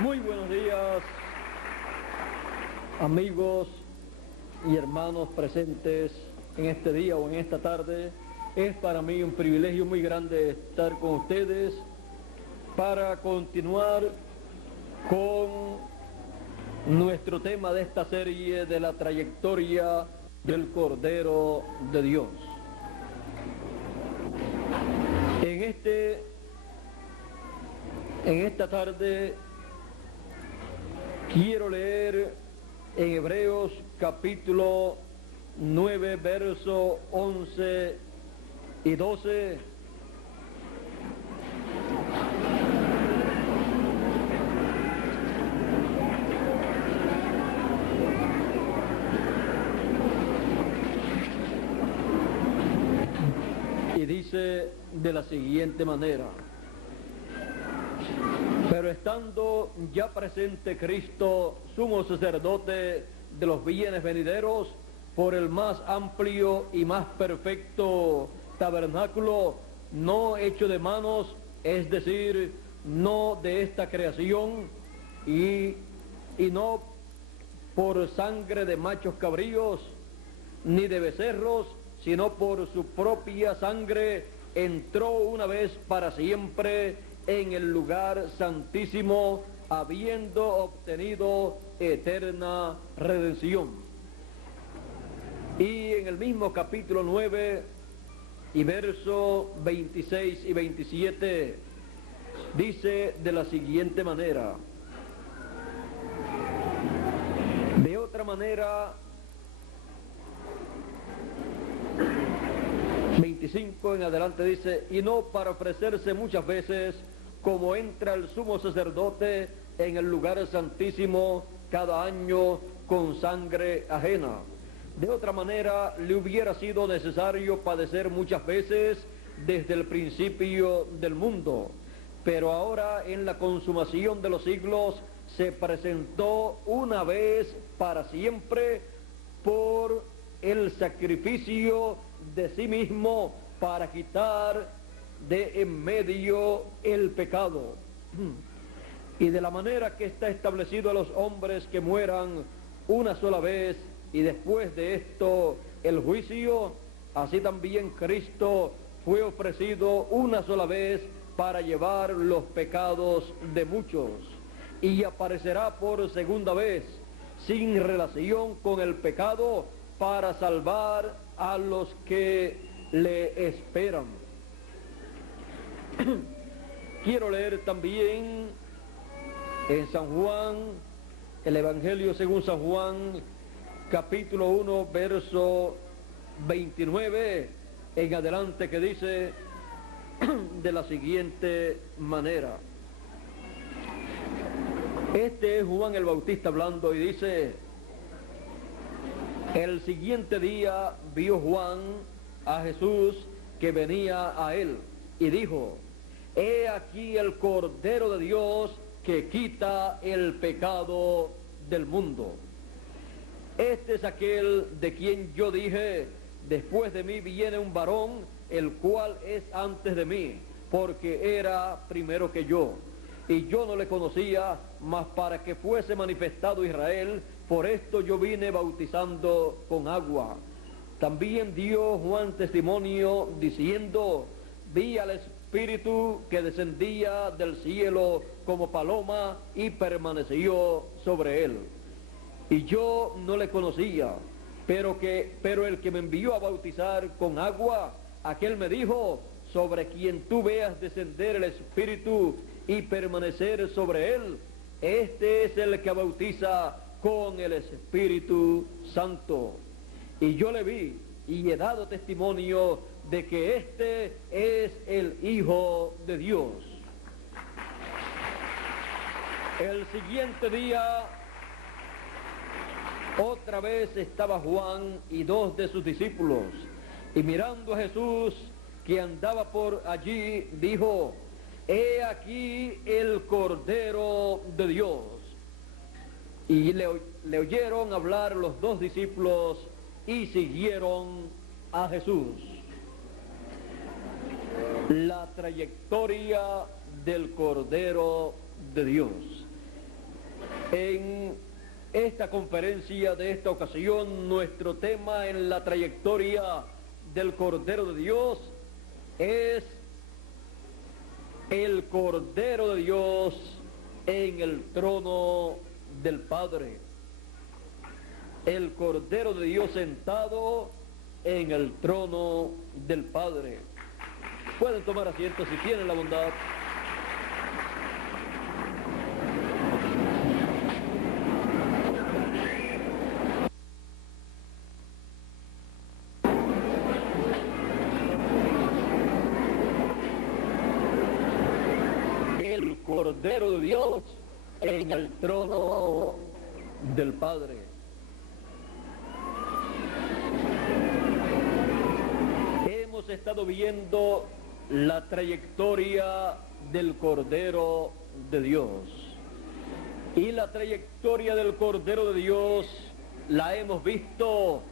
Muy buenos días, amigos y hermanos presentes en este día o en esta tarde. Es para mí un privilegio muy grande estar con ustedes para continuar con nuestro tema de esta serie de la trayectoria del Cordero de Dios. En esta tarde quiero leer en Hebreos capítulo 9, versos 11 y 12. Y dice de la siguiente manera: pero estando ya presente Cristo, sumo sacerdote de los bienes venideros, por el más amplio y más perfecto tabernáculo, no hecho de manos, es decir, no de esta creación, y no por sangre de machos cabríos, ni de becerros, sino por su propia sangre, entró una vez para siempre en el lugar santísimo, habiendo obtenido eterna redención. Y en el mismo capítulo 9 y versos 26 y 27 dice de la siguiente manera: de otra manera, 25 en adelante dice: y no para ofrecerse muchas veces, como entra el sumo sacerdote en el lugar santísimo cada año con sangre ajena. De otra manera, le hubiera sido necesario padecer muchas veces desde el principio del mundo. Pero ahora, en la consumación de los siglos, se presentó una vez para siempre por el sacrificio de sí mismo para quitar de en medio el pecado. Y de la manera que está establecido a los hombres que mueran una sola vez y después de esto el juicio, así también Cristo fue ofrecido una sola vez para llevar los pecados de muchos, y aparecerá por segunda vez sin relación con el pecado para salvar a los que le esperan. Quiero leer también en San Juan, el Evangelio según San Juan, capítulo 1, verso 29 en adelante, que dice de la siguiente manera. Este es Juan el Bautista hablando y dice: el siguiente día vio Juan a Jesús que venía a él y dijo: he aquí el Cordero de Dios que quita el pecado del mundo. Este es aquel de quien yo dije: después de mí viene un varón, el cual es antes de mí, porque era primero que yo. Y yo no le conocía, mas para que fuese manifestado Israel, por esto yo vine bautizando con agua. También dio Juan testimonio diciendo: vi al Espíritu que descendía del cielo como paloma y permaneció sobre él. Y yo no le conocía, pero el que me envió a bautizar con agua, aquel me dijo: sobre quien tú veas descender el Espíritu y permanecer sobre él, este es el que bautiza con el Espíritu Santo. Y yo le vi y he dado testimonio de que este es el Hijo de Dios. El siguiente día, otra vez estaba Juan y dos de sus discípulos, y mirando a Jesús que andaba por allí, dijo: he aquí el Cordero de Dios. Y le oyeron hablar los dos discípulos y siguieron a Jesús. La trayectoria del Cordero de Dios. En esta conferencia de esta ocasión, nuestro tema en la trayectoria del Cordero de Dios es el Cordero de Dios en el trono del Padre. El Cordero de Dios sentado en el trono del Padre. Pueden tomar asiento si tienen la bondad. El Cordero de Dios en el trono del Padre. Hemos estado viendo la trayectoria del Cordero de Dios. Y la trayectoria del Cordero de Dios la hemos visto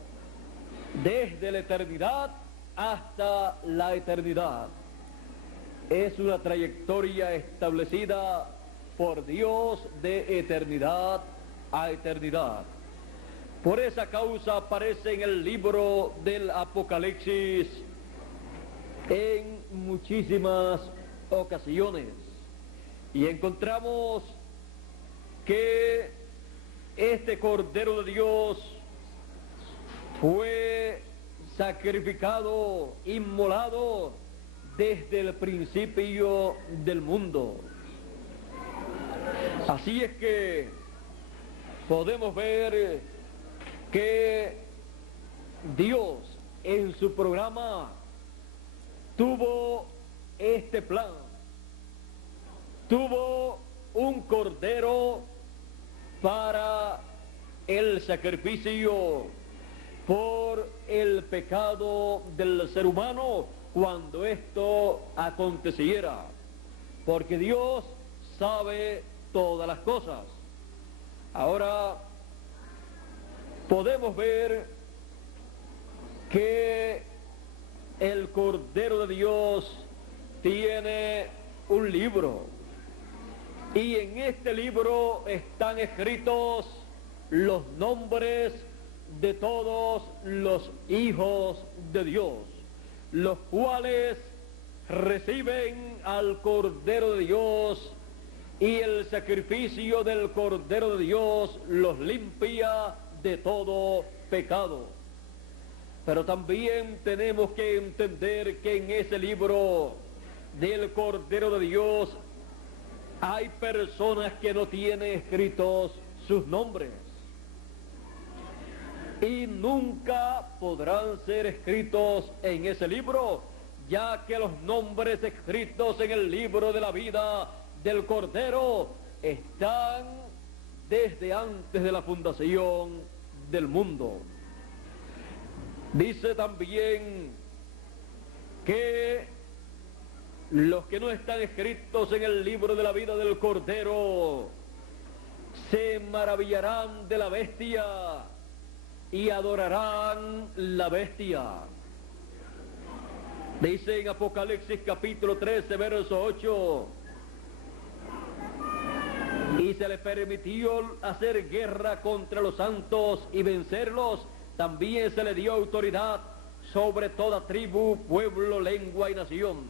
desde la eternidad hasta la eternidad. Es una trayectoria establecida por Dios de eternidad a eternidad. Por esa causa aparece en el libro del Apocalipsis en muchísimas ocasiones. Y encontramos que este Cordero de Dios fue sacrificado, inmolado desde el principio del mundo. Así es que podemos ver que Dios en su programa tuvo este plan, tuvo un cordero para el sacrificio por el pecado del ser humano cuando esto aconteciera, porque Dios sabe todas las cosas. Ahora podemos ver que el Cordero de Dios tiene un libro, y en este libro están escritos los nombres de todos los hijos de Dios, los cuales reciben al Cordero de Dios, y el sacrificio del Cordero de Dios los limpia de todo pecado. Pero también tenemos que entender que en ese libro del Cordero de Dios hay personas que no tienen escritos sus nombres, y nunca podrán ser escritos en ese libro, ya que los nombres escritos en el libro de la vida del Cordero están desde antes de la fundación del mundo. Dice también que los que no están escritos en el libro de la vida del Cordero se maravillarán de la bestia y adorarán la bestia. Dice en Apocalipsis capítulo 13, verso 8: y se le permitió hacer guerra contra los santos y vencerlos. También se le dio autoridad sobre toda tribu, pueblo, lengua y nación.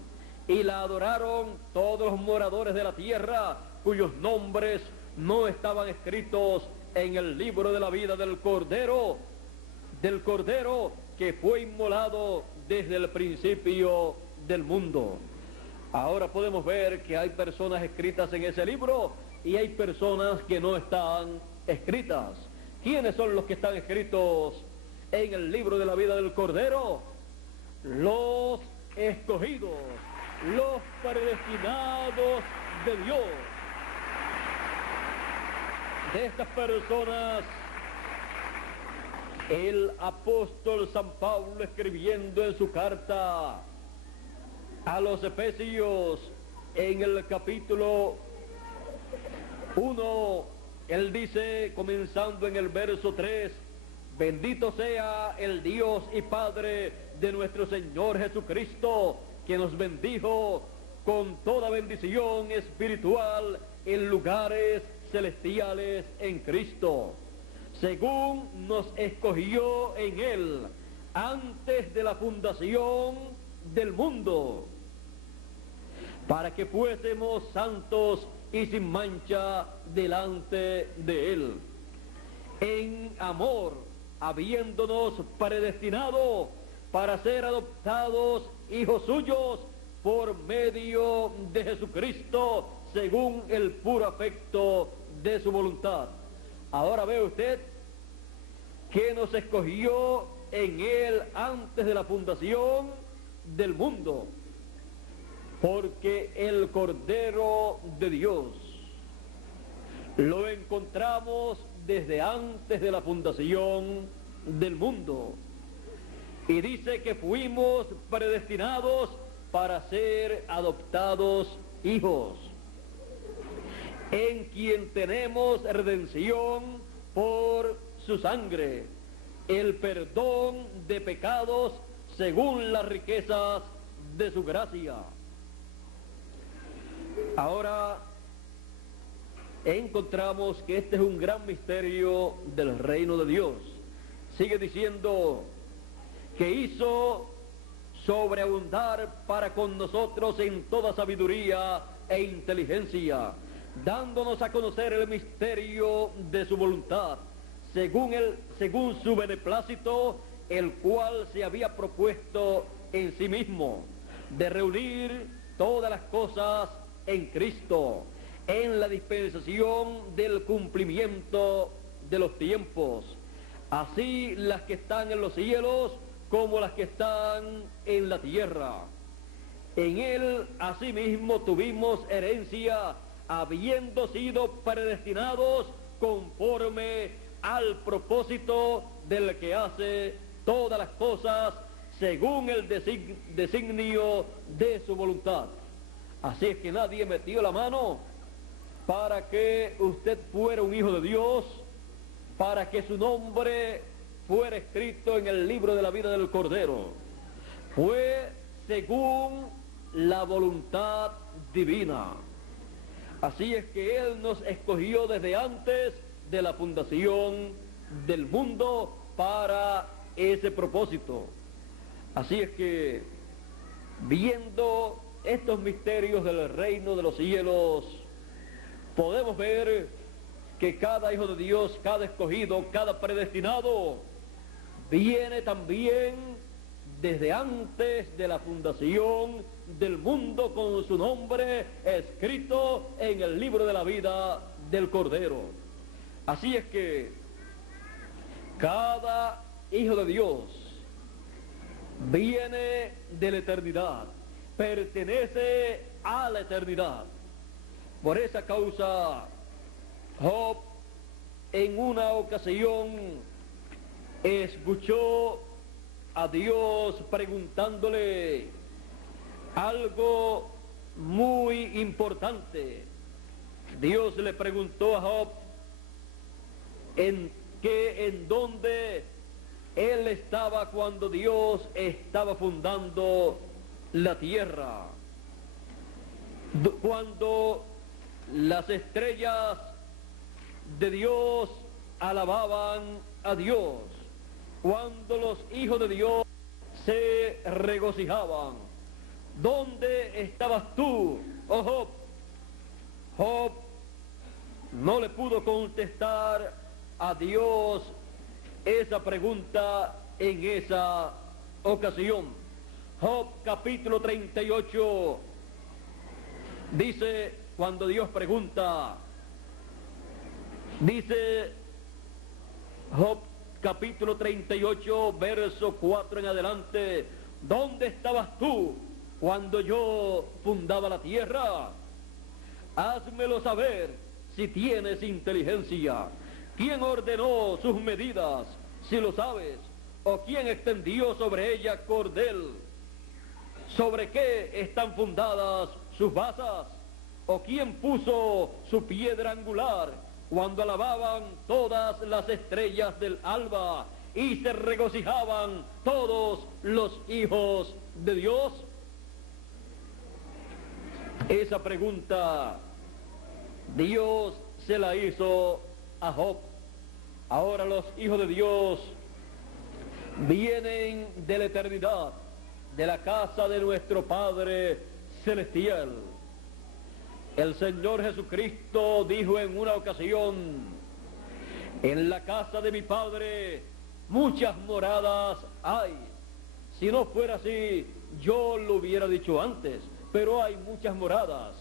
Y la adoraron todos los moradores de la tierra, cuyos nombres no estaban escritos en el libro de la vida del Cordero que fue inmolado desde el principio del mundo. Ahora podemos ver que hay personas escritas en ese libro y hay personas que no están escritas. ¿Quiénes son los que están escritos en el libro de la vida del Cordero? Los escogidos, los predestinados de Dios. De estas personas, el apóstol San Pablo, escribiendo en su carta a los Efesios, en el capítulo 1, él dice, comenzando en el verso 3: bendito sea el Dios y Padre de nuestro Señor Jesucristo, que nos bendijo con toda bendición espiritual en lugares celestiales en Cristo, según nos escogió en Él antes de la fundación del mundo, para que fuésemos santos y sin mancha delante de Él, en amor, habiéndonos predestinado para ser adoptados hijos suyos por medio de Jesucristo, según el puro afecto de su voluntad. Ahora ve usted que nos escogió en Él antes de la fundación del mundo, porque el Cordero de Dios lo encontramos desde antes de la fundación del mundo, y dice que fuimos predestinados para ser adoptados hijos, en quien tenemos redención por su sangre, el perdón de pecados según las riquezas de su gracia. Ahora encontramos que este es un gran misterio del reino de Dios. Sigue diciendo que hizo sobreabundar para con nosotros en toda sabiduría e inteligencia, dándonos a conocer el misterio de su voluntad, según su beneplácito, el cual se había propuesto en sí mismo, de reunir todas las cosas en Cristo, en la dispensación del cumplimiento de los tiempos, así las que están en los cielos como las que están en la tierra. En Él asimismo tuvimos herencia, habiendo sido predestinados conforme al propósito del que hace todas las cosas según el designio de su voluntad. Así es que nadie metió la mano para que usted fuera un hijo de Dios, para que su nombre fuera escrito en el libro de la vida del Cordero. Fue según la voluntad divina. Así es que Él nos escogió desde antes de la fundación del mundo para ese propósito. Así es que, viendo estos misterios del reino de los cielos, podemos ver que cada hijo de Dios, cada escogido, cada predestinado, viene también desde antes de la fundación del mundo con su nombre escrito en el libro de la vida del Cordero. Así es que cada hijo de Dios viene de la eternidad, pertenece a la eternidad. Por esa causa, Job en una ocasión escuchó a Dios preguntándole algo muy importante. Dios le preguntó a Job en dónde él estaba cuando Dios estaba fundando la tierra, cuando las estrellas de Dios alababan a Dios, cuando los hijos de Dios se regocijaban. ¿Dónde estabas tú, oh Job? Job no le pudo contestar a Dios esa pregunta en esa ocasión. Job capítulo 38 dice, cuando Dios pregunta, dice Job capítulo 38 verso 4 en adelante: ¿dónde estabas tú cuando yo fundaba la tierra? Házmelo saber si tienes inteligencia. ¿Quién ordenó sus medidas, si lo sabes? ¿O quién extendió sobre ella cordel? ¿Sobre qué están fundadas sus basas? ¿O quién puso su piedra angular cuando alababan todas las estrellas del alba y se regocijaban todos los hijos de Dios? Esa pregunta Dios se la hizo a Job. Ahora los hijos de Dios vienen de la eternidad, de la casa de nuestro Padre Celestial. El Señor Jesucristo dijo en una ocasión: en la casa de mi Padre muchas moradas hay. Si no fuera así, yo lo hubiera dicho antes, pero hay muchas moradas.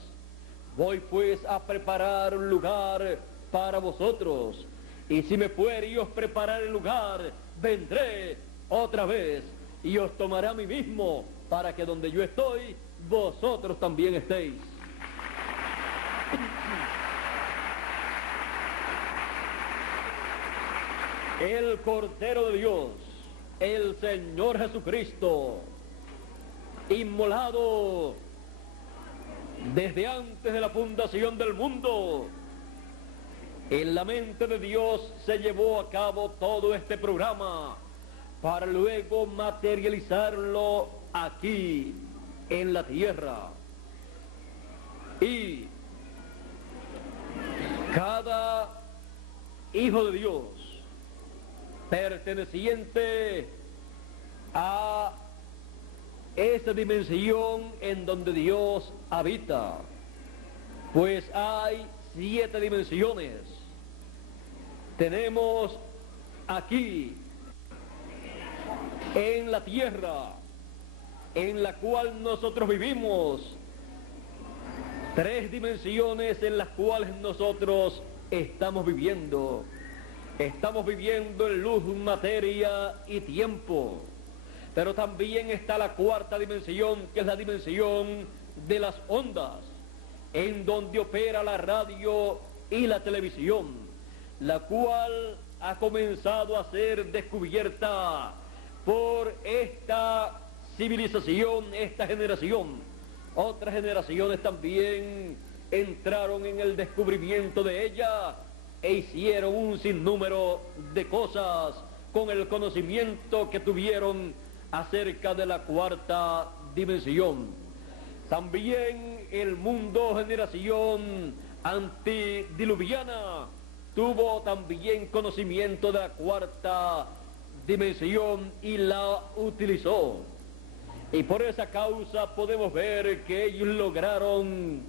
Voy pues a preparar un lugar para vosotros, y si me fuere y os preparar el lugar, vendré otra vez y os tomaré a mí mismo, para que donde yo estoy, vosotros también estéis. El Cordero de Dios, el Señor Jesucristo, inmolado desde antes de la fundación del mundo, en la mente de Dios se llevó a cabo todo este programa para luego materializarlo aquí en la tierra. Y cada hijo de Dios perteneciente a esa dimensión en donde Dios habita, pues hay 7 dimensiones. Tenemos aquí en la tierra en la cual nosotros vivimos, 3 dimensiones en las cuales nosotros estamos viviendo. Estamos viviendo en luz, materia y tiempo. Pero también está la 4ª dimensión, que es la dimensión de las ondas, en donde opera la radio y la televisión, la cual ha comenzado a ser descubierta por esta civilización, esta generación. Otras generaciones también entraron en el descubrimiento de ella e hicieron un sinnúmero de cosas con el conocimiento que tuvieron acerca de la 4ª dimensión. También el mundo generación antidiluviana tuvo también conocimiento de la 4ª dimensión y la utilizó. Y por esa causa podemos ver que ellos lograron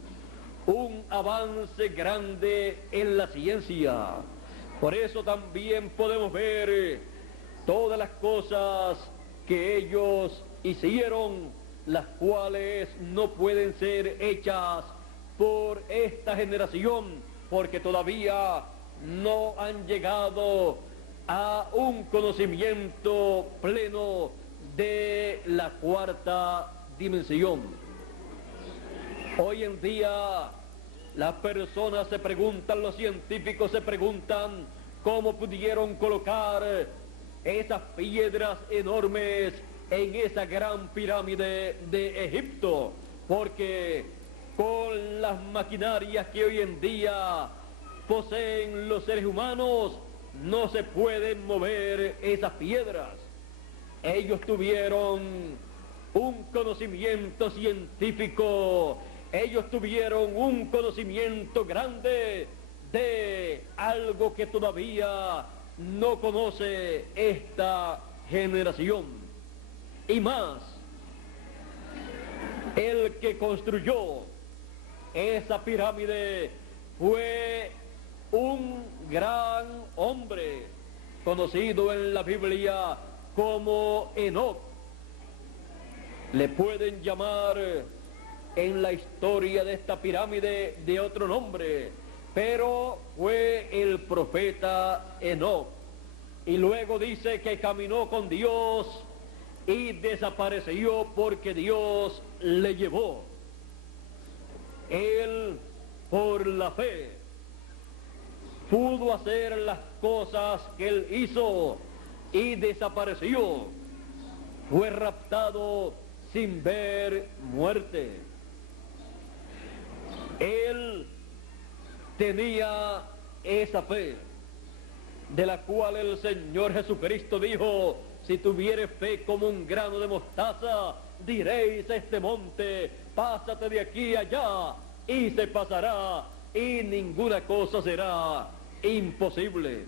un avance grande en la ciencia. Por eso también podemos ver todas las cosas que ellos hicieron, las cuales no pueden ser hechas por esta generación, porque todavía no han llegado a un conocimiento pleno de la 4ª dimensión. Hoy en día las personas se preguntan, los científicos se preguntan cómo pudieron colocar esas piedras enormes en esa gran pirámide de Egipto, porque con las maquinarias que hoy en día poseen los seres humanos no se pueden mover esas piedras. Ellos tuvieron un conocimiento científico, ellos tuvieron un conocimiento grande de algo que todavía no conoce esta generación. Y más, el que construyó esa pirámide fue un gran hombre conocido en la Biblia como Enoc. Le pueden llamar en la historia de esta pirámide de otro nombre, pero fue el profeta Enoc. Y luego dice que caminó con Dios y desapareció porque Dios le llevó. Él, por la fe, pudo hacer las cosas que él hizo y desapareció. Fue raptado sin ver muerte. Él tenía esa fe, de la cual el Señor Jesucristo dijo: si tuvieres fe como un grano de mostaza, diréis a este monte: pásate de aquí allá, y se pasará, y ninguna cosa será imposible.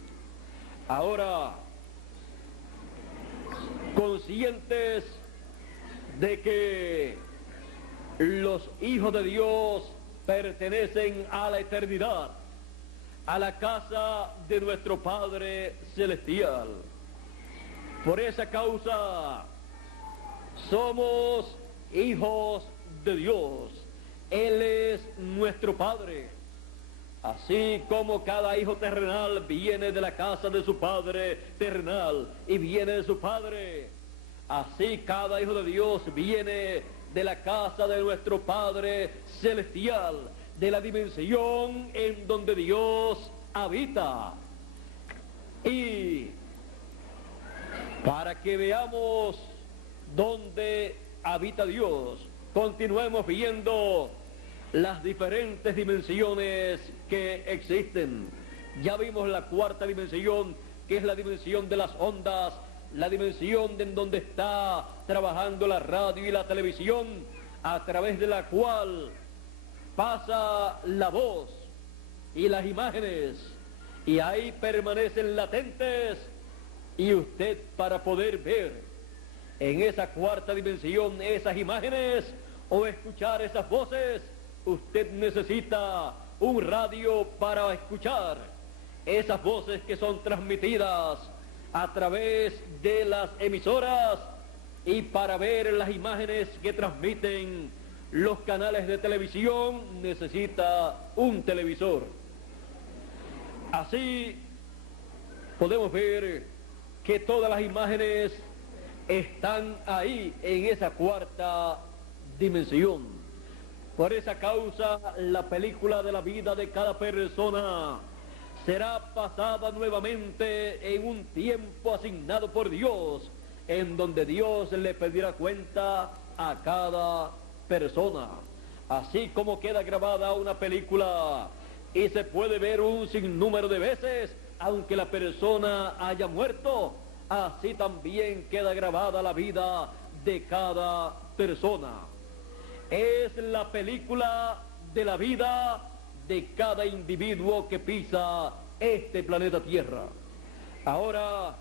Ahora, conscientes de que los hijos de Dios pertenecen a la eternidad, a la casa de nuestro Padre Celestial. Por esa causa somos hijos de Dios. Él es nuestro Padre. Así como cada hijo terrenal viene de la casa de su Padre terrenal y viene de su Padre, así cada hijo de Dios viene de la casa de nuestro Padre Celestial, de la dimensión en donde Dios habita. Y para que veamos dónde habita Dios, continuemos viendo las diferentes dimensiones que existen. Ya vimos la cuarta dimensión, que es la dimensión de las ondas, la dimensión en donde está trabajando la radio y la televisión, a través de la cual pasa la voz y las imágenes, y ahí permanecen latentes, y usted, para poder ver en esa cuarta dimensión esas imágenes o escuchar esas voces, usted necesita un radio para escuchar esas voces que son transmitidas a través de las emisoras, y para ver las imágenes que transmiten los canales de televisión necesita un televisor. Así podemos ver que todas las imágenes están ahí en esa cuarta dimensión. Por esa causa, la película de la vida de cada persona será pasada nuevamente en un tiempo asignado por Dios, en donde Dios le pedirá cuenta a cada persona. Así como queda grabada una película y se puede ver un sinnúmero de veces, aunque la persona haya muerto, así también queda grabada la vida de cada persona. Es la película de la vida de cada individuo que pisa este planeta Tierra. Ahora,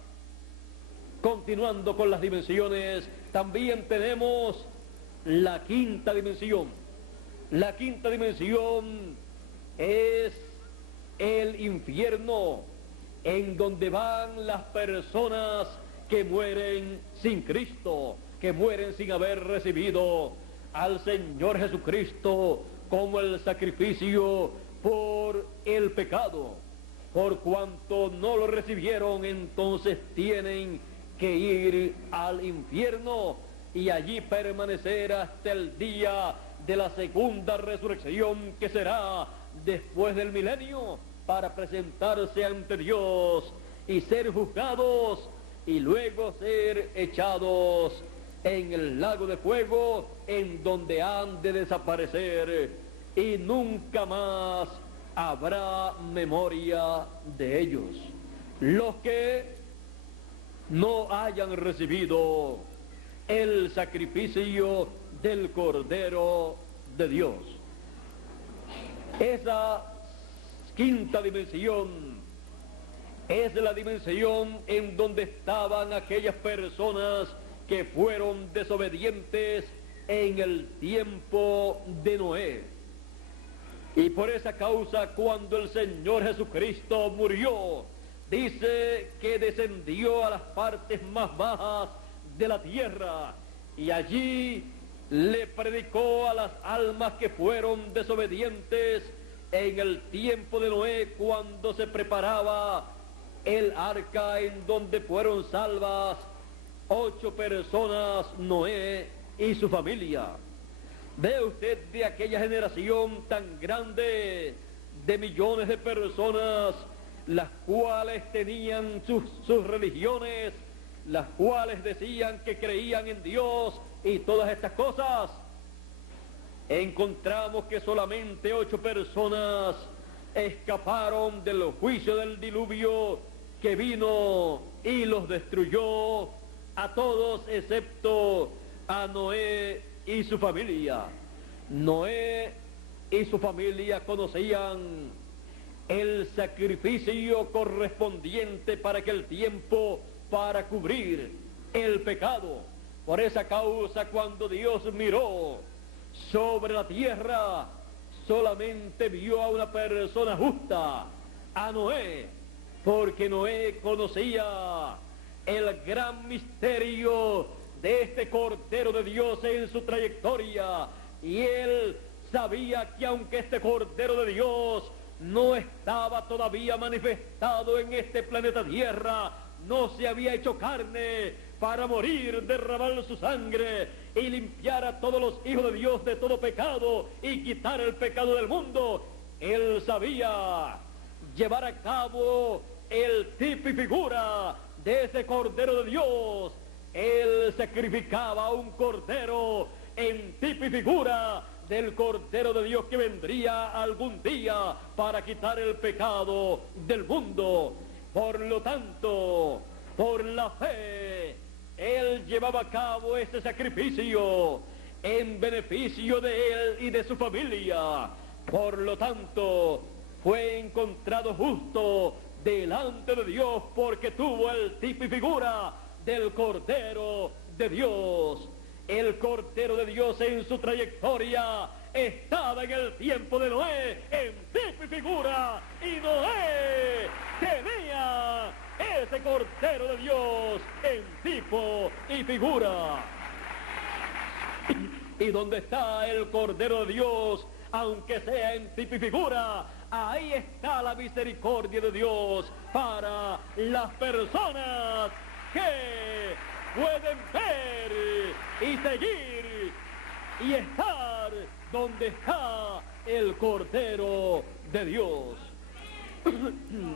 continuando con las dimensiones, también tenemos la quinta dimensión. La quinta dimensión es el infierno, en donde van las personas que mueren sin Cristo, que mueren sin haber recibido al Señor Jesucristo como el sacrificio por el pecado. Por cuanto no lo recibieron, entonces tienen que ir al infierno y allí permanecer hasta el día de la segunda resurrección, que será después del milenio, para presentarse ante Dios y ser juzgados y luego ser echados en el lago de fuego, en donde han de desaparecer y nunca más habrá memoria de ellos. Los que no hayan recibido el sacrificio del Cordero de Dios. Esa quinta dimensión es la dimensión en donde estaban aquellas personas que fueron desobedientes en el tiempo de Noé. Y por esa causa, cuando el Señor Jesucristo murió, dice que descendió a las partes más bajas de la tierra y allí le predicó a las almas que fueron desobedientes en el tiempo de Noé, cuando se preparaba el arca en donde fueron salvas 8 personas, Noé y su familia. Ve usted de aquella generación tan grande de millones de personas, las cuales tenían sus religiones, las cuales decían que creían en Dios y todas estas cosas. Encontramos que solamente 8 personas escaparon del juicio del diluvio que vino y los destruyó a todos, excepto a Noé y su familia. Noé y su familia conocían el sacrificio correspondiente para aquel tiempo para cubrir el pecado. Por esa causa, cuando Dios miró sobre la tierra, solamente vio a una persona justa, a Noé, porque Noé conocía el gran misterio de este Cordero de Dios en su trayectoria, y él sabía que aunque este Cordero de Dios no estaba todavía manifestado en este planeta Tierra, no se había hecho carne para morir, derramar su sangre y limpiar a todos los hijos de Dios de todo pecado y quitar el pecado del mundo, él sabía llevar a cabo el tipo y figura de ese Cordero de Dios. Él sacrificaba un cordero en tipo y figura del Cordero de Dios que vendría algún día para quitar el pecado del mundo. Por lo tanto, por la fe, él llevaba a cabo este sacrificio en beneficio de él y de su familia. Por lo tanto, fue encontrado justo delante de Dios porque tuvo el tipo y figura del Cordero de Dios. El Cordero de Dios en su trayectoria estaba en el tiempo de Noé en tipo y figura, y Noé tenía ese Cordero de Dios en tipo y figura. ¿Y dónde está el Cordero de Dios? Aunque sea en tipo y figura, ahí está la misericordia de Dios para las personas que pueden ver y seguir y estar donde está el Cordero de Dios.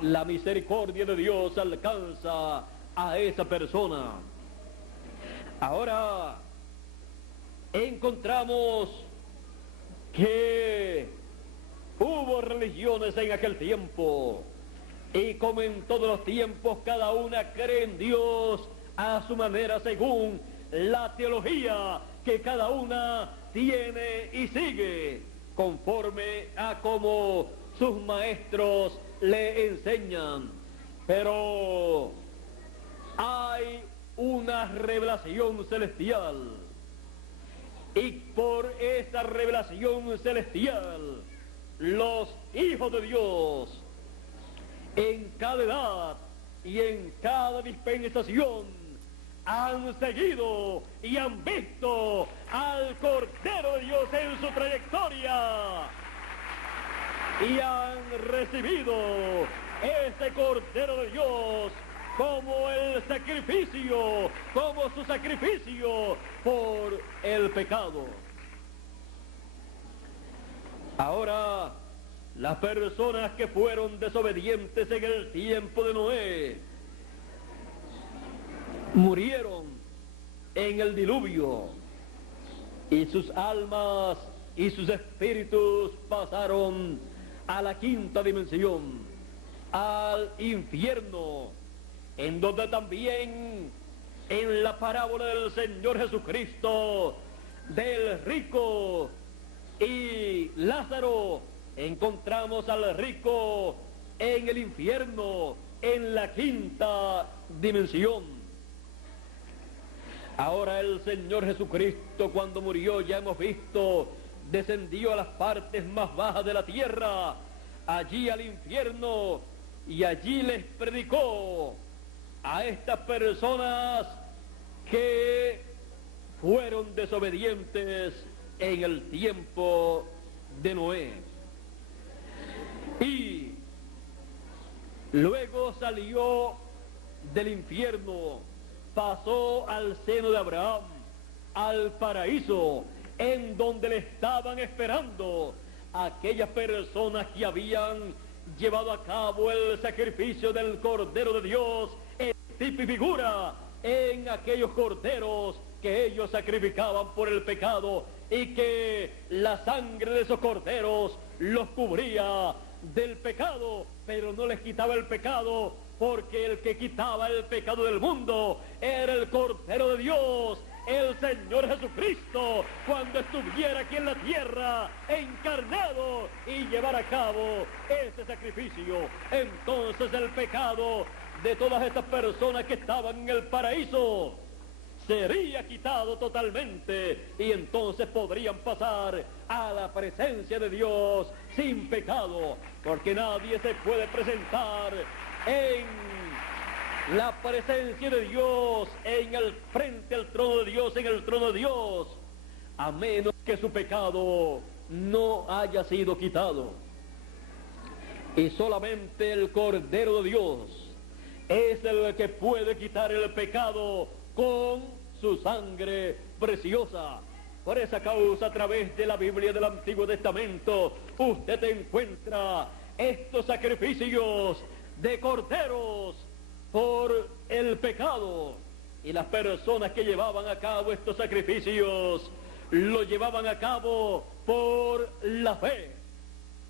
La misericordia de Dios alcanza a esa persona. Ahora encontramos que hubo religiones en aquel tiempo, y como en todos los tiempos, cada una cree en Dios a su manera, según la teología que cada una tiene y sigue, conforme a como sus maestros le enseñan. Pero hay una revelación celestial, y por esa revelación celestial, los hijos de Dios, en cada edad y en cada dispensación, han seguido y han visto al Cordero de Dios en su trayectoria y han recibido ese Cordero de Dios como el sacrificio, como su sacrificio por el pecado. Ahora, las personas que fueron desobedientes en el tiempo de Noé murieron en el diluvio, y sus almas y sus espíritus pasaron a la quinta dimensión, al infierno, en donde también en la parábola del Señor Jesucristo del rico y Lázaro encontramos al rico en el infierno, en la quinta dimensión. Ahora el Señor Jesucristo, cuando murió, ya hemos visto, descendió a las partes más bajas de la tierra, allí al infierno, y allí les predicó a estas personas que fueron desobedientes en el tiempo de Noé. Y luego salió del infierno, pasó al seno de Abraham, al paraíso, en donde le estaban esperando aquellas personas que habían llevado a cabo el sacrificio del Cordero de Dios en tipo y figura, en aquellos corderos que ellos sacrificaban por el pecado, y que la sangre de esos corderos los cubría del pecado, pero no les quitaba el pecado, porque el que quitaba el pecado del mundo era el Cordero de Dios, el Señor Jesucristo cuando estuviera aquí en la tierra, encarnado, y llevar a cabo ese sacrificio. Entonces el pecado de todas estas personas que estaban en el paraíso sería quitado totalmente, y entonces podrían pasar a la presencia de Dios sin pecado, porque nadie se puede presentar en la presencia de Dios, en el frente al trono de Dios, en el trono de Dios, a menos que su pecado no haya sido quitado. Y solamente el Cordero de Dios es el que puede quitar el pecado con su sangre preciosa. Por esa causa, a través de la Biblia del Antiguo Testamento, usted encuentra estos sacrificios de corderos por el pecado. Y las personas que llevaban a cabo estos sacrificios lo llevaban a cabo por la fe,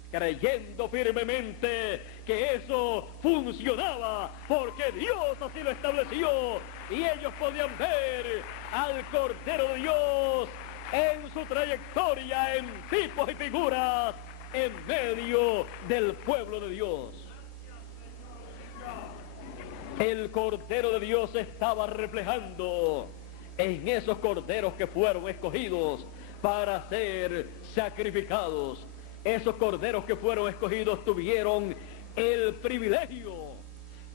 creyendo firmemente que eso funcionaba, porque Dios así lo estableció, y ellos podían ver al Cordero de Dios en su trayectoria, en tipos y figuras, en medio del pueblo de Dios. El Cordero de Dios estaba reflejando en esos corderos que fueron escogidos para ser sacrificados. Esos corderos que fueron escogidos tuvieron el privilegio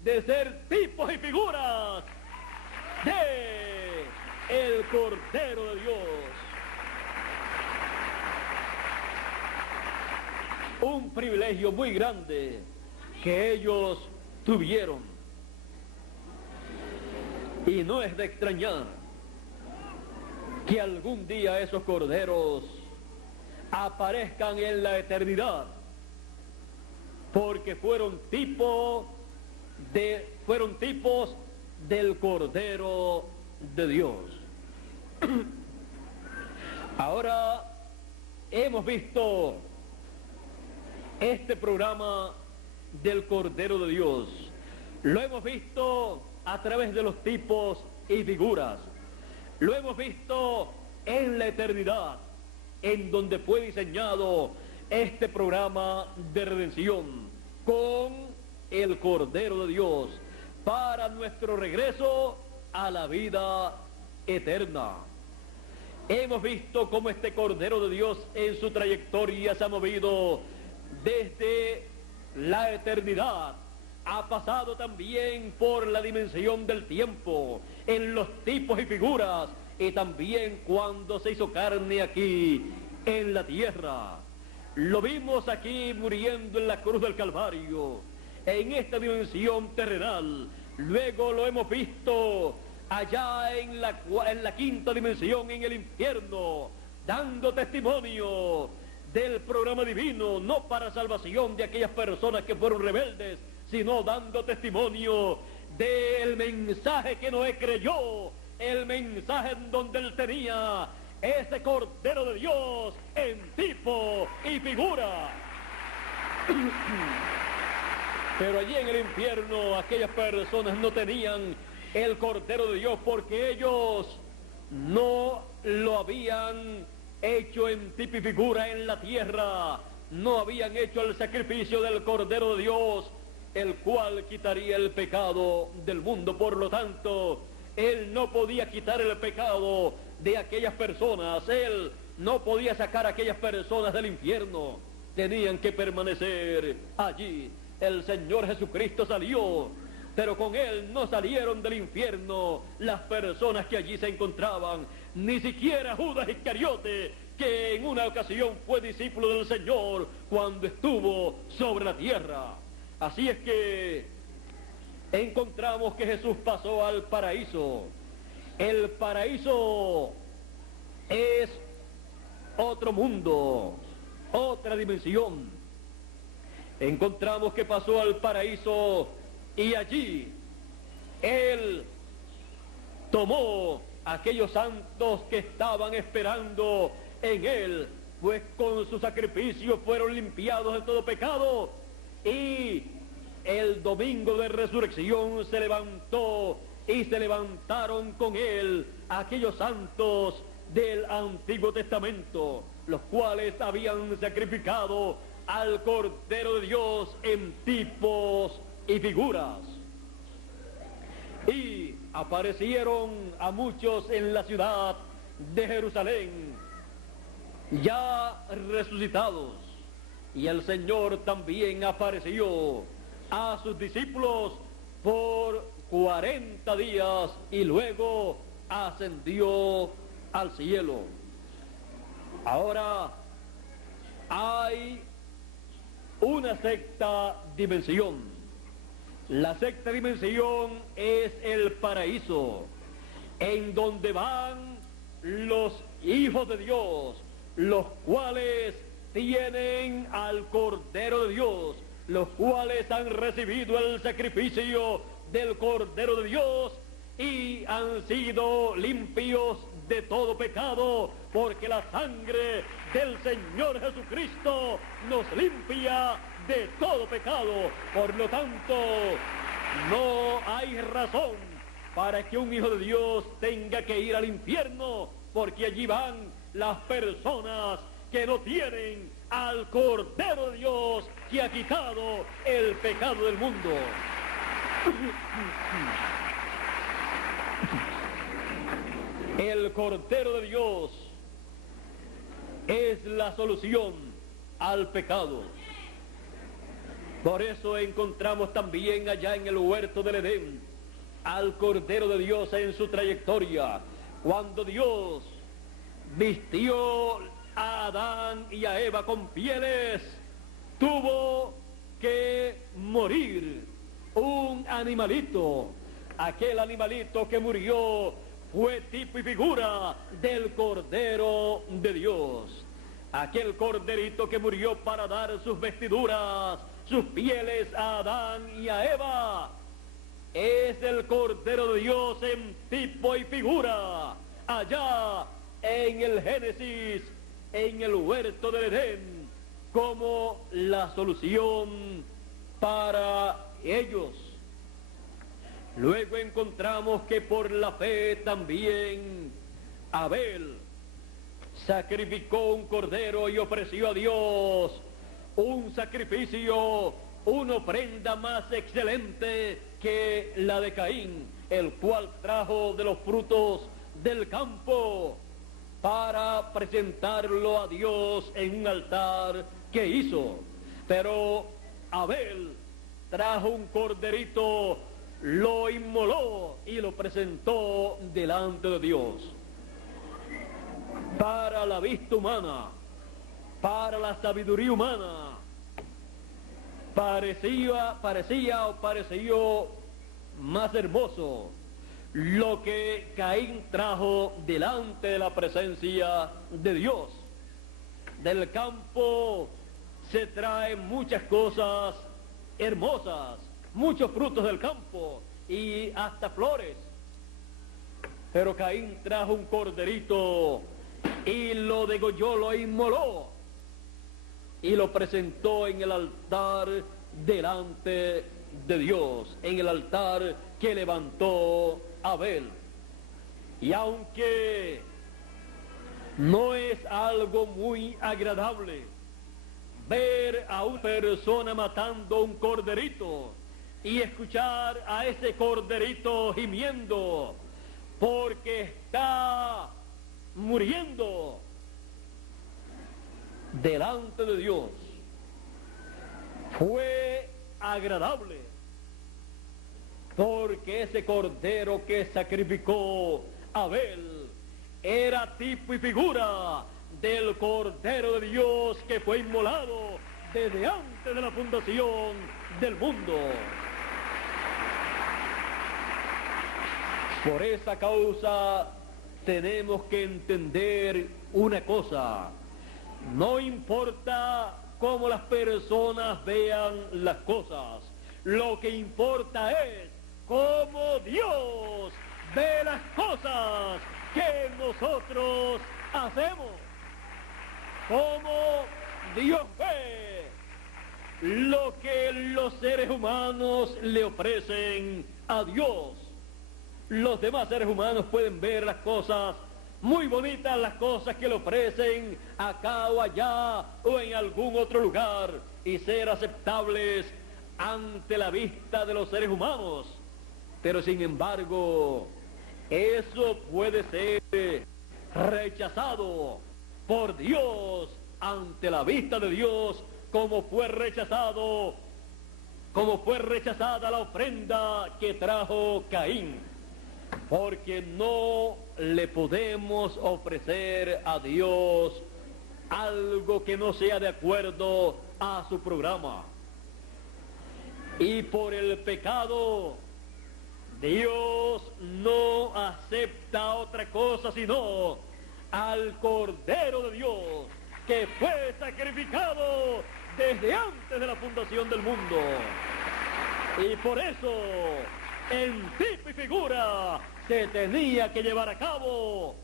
de ser tipos y figuras de el Cordero de Dios. Un privilegio muy grande que ellos tuvieron. Y no es de extrañar que algún día esos corderos aparezcan en la eternidad, porque fueron tipos del Cordero de Dios. Ahora hemos visto este programa del Cordero de Dios, lo hemos visto a través de los tipos y figuras, lo hemos visto en la eternidad, en donde fue diseñado este programa de redención con el Cordero de Dios para nuestro regreso a la vida eterna. Hemos visto cómo este Cordero de Dios en su trayectoria se ha movido desde la eternidad, ha pasado también por la dimensión del tiempo, en los tipos y figuras, y también cuando se hizo carne aquí en la tierra. Lo vimos aquí muriendo en la cruz del Calvario, en esta dimensión terrenal. Luego lo hemos visto allá en la quinta dimensión, en el infierno, dando testimonio del programa divino, no para salvación de aquellas personas que fueron rebeldes, sino dando testimonio del mensaje que Noé creyó, el mensaje en donde él tenía ese Cordero de Dios en tipo y figura. Pero allí en el infierno aquellas personas no tenían el Cordero de Dios, porque ellos no lo habían hecho en tipo y figura en la tierra, no habían hecho el sacrificio del Cordero de Dios, el cual quitaría el pecado del mundo. Por lo tanto, él no podía quitar el pecado de aquellas personas, él no podía sacar a aquellas personas del infierno, tenían que permanecer allí. El Señor Jesucristo salió, pero con él no salieron del infierno las personas que allí se encontraban, ni siquiera Judas Iscariote, que en una ocasión fue discípulo del Señor cuando estuvo sobre la tierra. Así es que encontramos que Jesús pasó al paraíso. El paraíso es otro mundo, otra dimensión. Encontramos que pasó al paraíso y allí Él tomó a aquellos santos que estaban esperando en Él, pues con su sacrificio fueron limpiados de todo pecado, y el domingo de resurrección se levantó y se levantaron con él aquellos santos del Antiguo Testamento, los cuales habían sacrificado al Cordero de Dios en tipos y figuras. Y aparecieron a muchos en la ciudad de Jerusalén, ya resucitados, y el Señor también apareció a sus discípulos por 40 días y luego ascendió al cielo. Ahora hay una sexta dimensión. La sexta dimensión es el paraíso, en donde van los hijos de Dios, los cuales tienen al Cordero de Dios, los cuales han recibido el sacrificio del Cordero de Dios y han sido limpios de todo pecado, porque la sangre del Señor Jesucristo nos limpia de todo pecado. Por lo tanto, no hay razón para que un hijo de Dios tenga que ir al infierno, porque allí van las personas que no tienen al Cordero de Dios que ha quitado el pecado del mundo. El Cordero de Dios es la solución al pecado. Por eso encontramos también allá en el huerto del Edén al Cordero de Dios en su trayectoria. Cuando Dios vistió a Adán y a Eva con pieles, tuvo que morir un animalito. Aquel animalito que murió fue tipo y figura del Cordero de Dios. Aquel corderito que murió para dar sus vestiduras, sus pieles a Adán y a Eva, es el Cordero de Dios en tipo y figura, allá en el Génesis, en el huerto del Edén, como la solución para ellos. Luego encontramos que por la fe también Abel sacrificó un cordero y ofreció a Dios un sacrificio, una ofrenda más excelente que la de Caín, el cual trajo de los frutos del campo para presentarlo a Dios en un altar que hizo. Pero Abel trajo un corderito, lo inmoló y lo presentó delante de Dios. Para la vista humana, para la sabiduría humana, pareció más hermoso lo que Caín trajo delante de la presencia de Dios. Del campo se traen muchas cosas hermosas, muchos frutos del campo y hasta flores. Pero Caín trajo un corderito y lo degolló, lo inmoló y lo presentó en el altar delante de Dios, en el altar que levantó Abel. Y aunque no es algo muy agradable ver a una persona matando un corderito y escuchar a ese corderito gimiendo porque está muriendo, delante de Dios fue agradable, porque ese cordero que sacrificó Abel era tipo y figura del Cordero de Dios que fue inmolado desde antes de la fundación del mundo. Por esa causa tenemos que entender una cosa: no importa cómo las personas vean las cosas, lo que importa es cómo Dios ve las cosas que nosotros hacemos, cómo Dios ve lo que los seres humanos le ofrecen a Dios. los demás seres humanos pueden ver las cosas muy bonitas, las cosas que le ofrecen acá o allá o en algún otro lugar y ser aceptables ante la vista de los seres humanos. Pero sin embargo, eso puede ser rechazado por Dios ante la vista de Dios, como fue rechazada la ofrenda que trajo Caín, porque no le podemos ofrecer a Dios algo que no sea de acuerdo a su programa. Y por el pecado, Dios no acepta otra cosa sino al Cordero de Dios, que fue sacrificado desde antes de la fundación del mundo. Y por eso, en tipo y figura, se tenía que llevar a cabo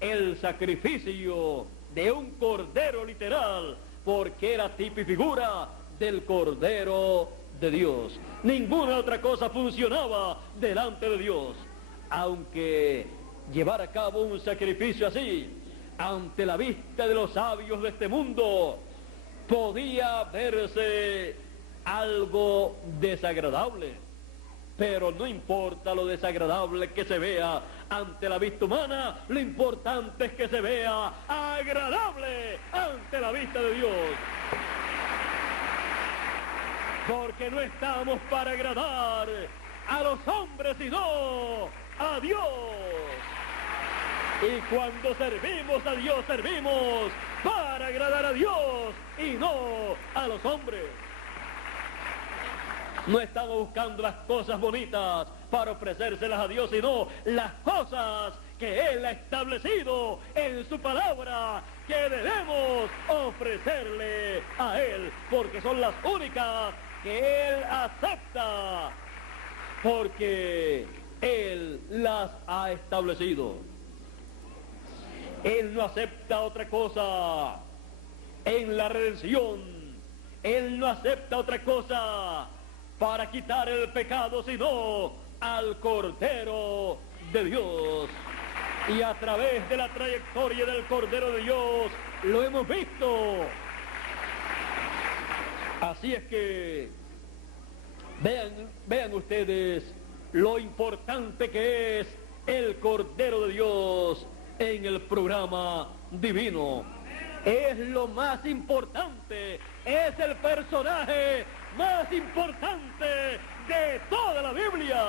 el sacrificio de un cordero literal, porque era tipo y figura del Cordero de Dios. Ninguna otra cosa funcionaba delante de Dios. Aunque llevar a cabo un sacrificio así, ante la vista de los sabios de este mundo, podía verse algo desagradable. Pero no importa lo desagradable que se vea ante la vista humana, lo importante es que se vea agradable ante la vista de Dios. Porque no estamos para agradar a los hombres, sino a Dios. Y cuando servimos a Dios, servimos para agradar a Dios y no a los hombres. No estamos buscando las cosas bonitas para ofrecérselas a Dios, sino las cosas que Él ha establecido en su palabra, que debemos ofrecerle a Él, porque son las únicas que Él acepta, porque Él las ha establecido. Él no acepta otra cosa en la redención. Él no acepta otra cosa para quitar el pecado, sino al Cordero de Dios. Y a través de la trayectoria del Cordero de Dios lo hemos visto. Así es que vean ustedes lo importante que es el Cordero de Dios en el programa divino. Es lo más importante, es el personaje más importante de toda la Biblia.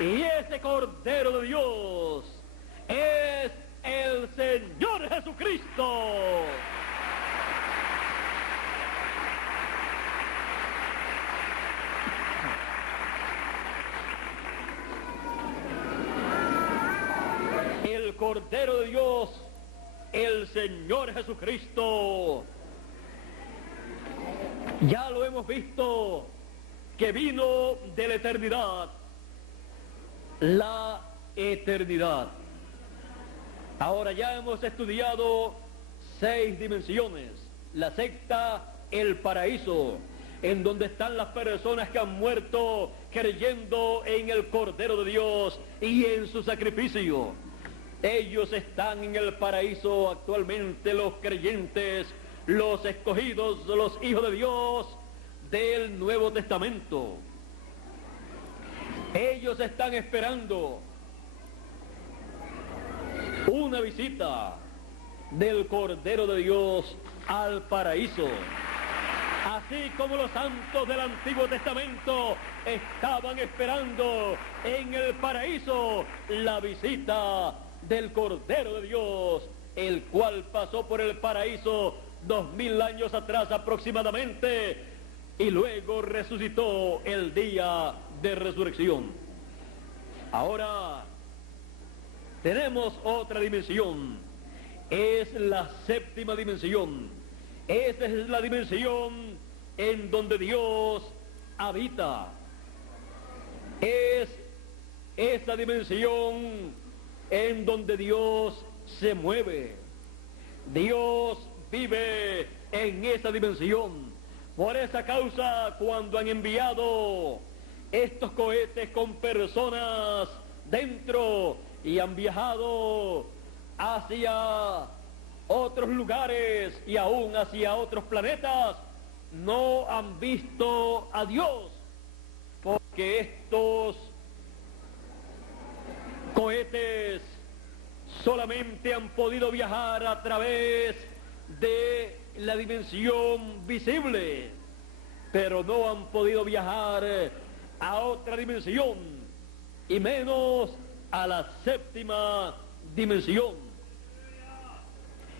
Y ese Cordero de Dios es el Señor Jesucristo. El Cordero de Dios, el Señor Jesucristo. Ya lo hemos visto, que vino de la eternidad. La eternidad. Ahora ya hemos estudiado 6 dimensiones. La sexta, el paraíso, en donde están las personas que han muerto creyendo en el Cordero de Dios y en su sacrificio. Ellos están en el paraíso actualmente, los creyentes, los escogidos, los hijos de Dios del Nuevo Testamento. Ellos están esperando una visita del Cordero de Dios al paraíso. Así como los santos del Antiguo Testamento estaban esperando en el paraíso la visita del Cordero de Dios, el cual pasó por el paraíso 2000 años atrás aproximadamente, y luego resucitó el día de resurrección. Ahora tenemos otra dimensión, es la séptima dimensión. Esa es la dimensión en donde Dios habita. Es esa dimensión en donde Dios se mueve. Dios vive en esa dimensión. Por esa causa, cuando han enviado estos cohetes con personas dentro y han viajado hacia otros lugares y aún hacia otros planetas, no han visto a Dios, porque estos cohetes solamente han podido viajar a través de la dimensión visible, pero no han podido viajar a otra dimensión, y menos a la séptima dimensión,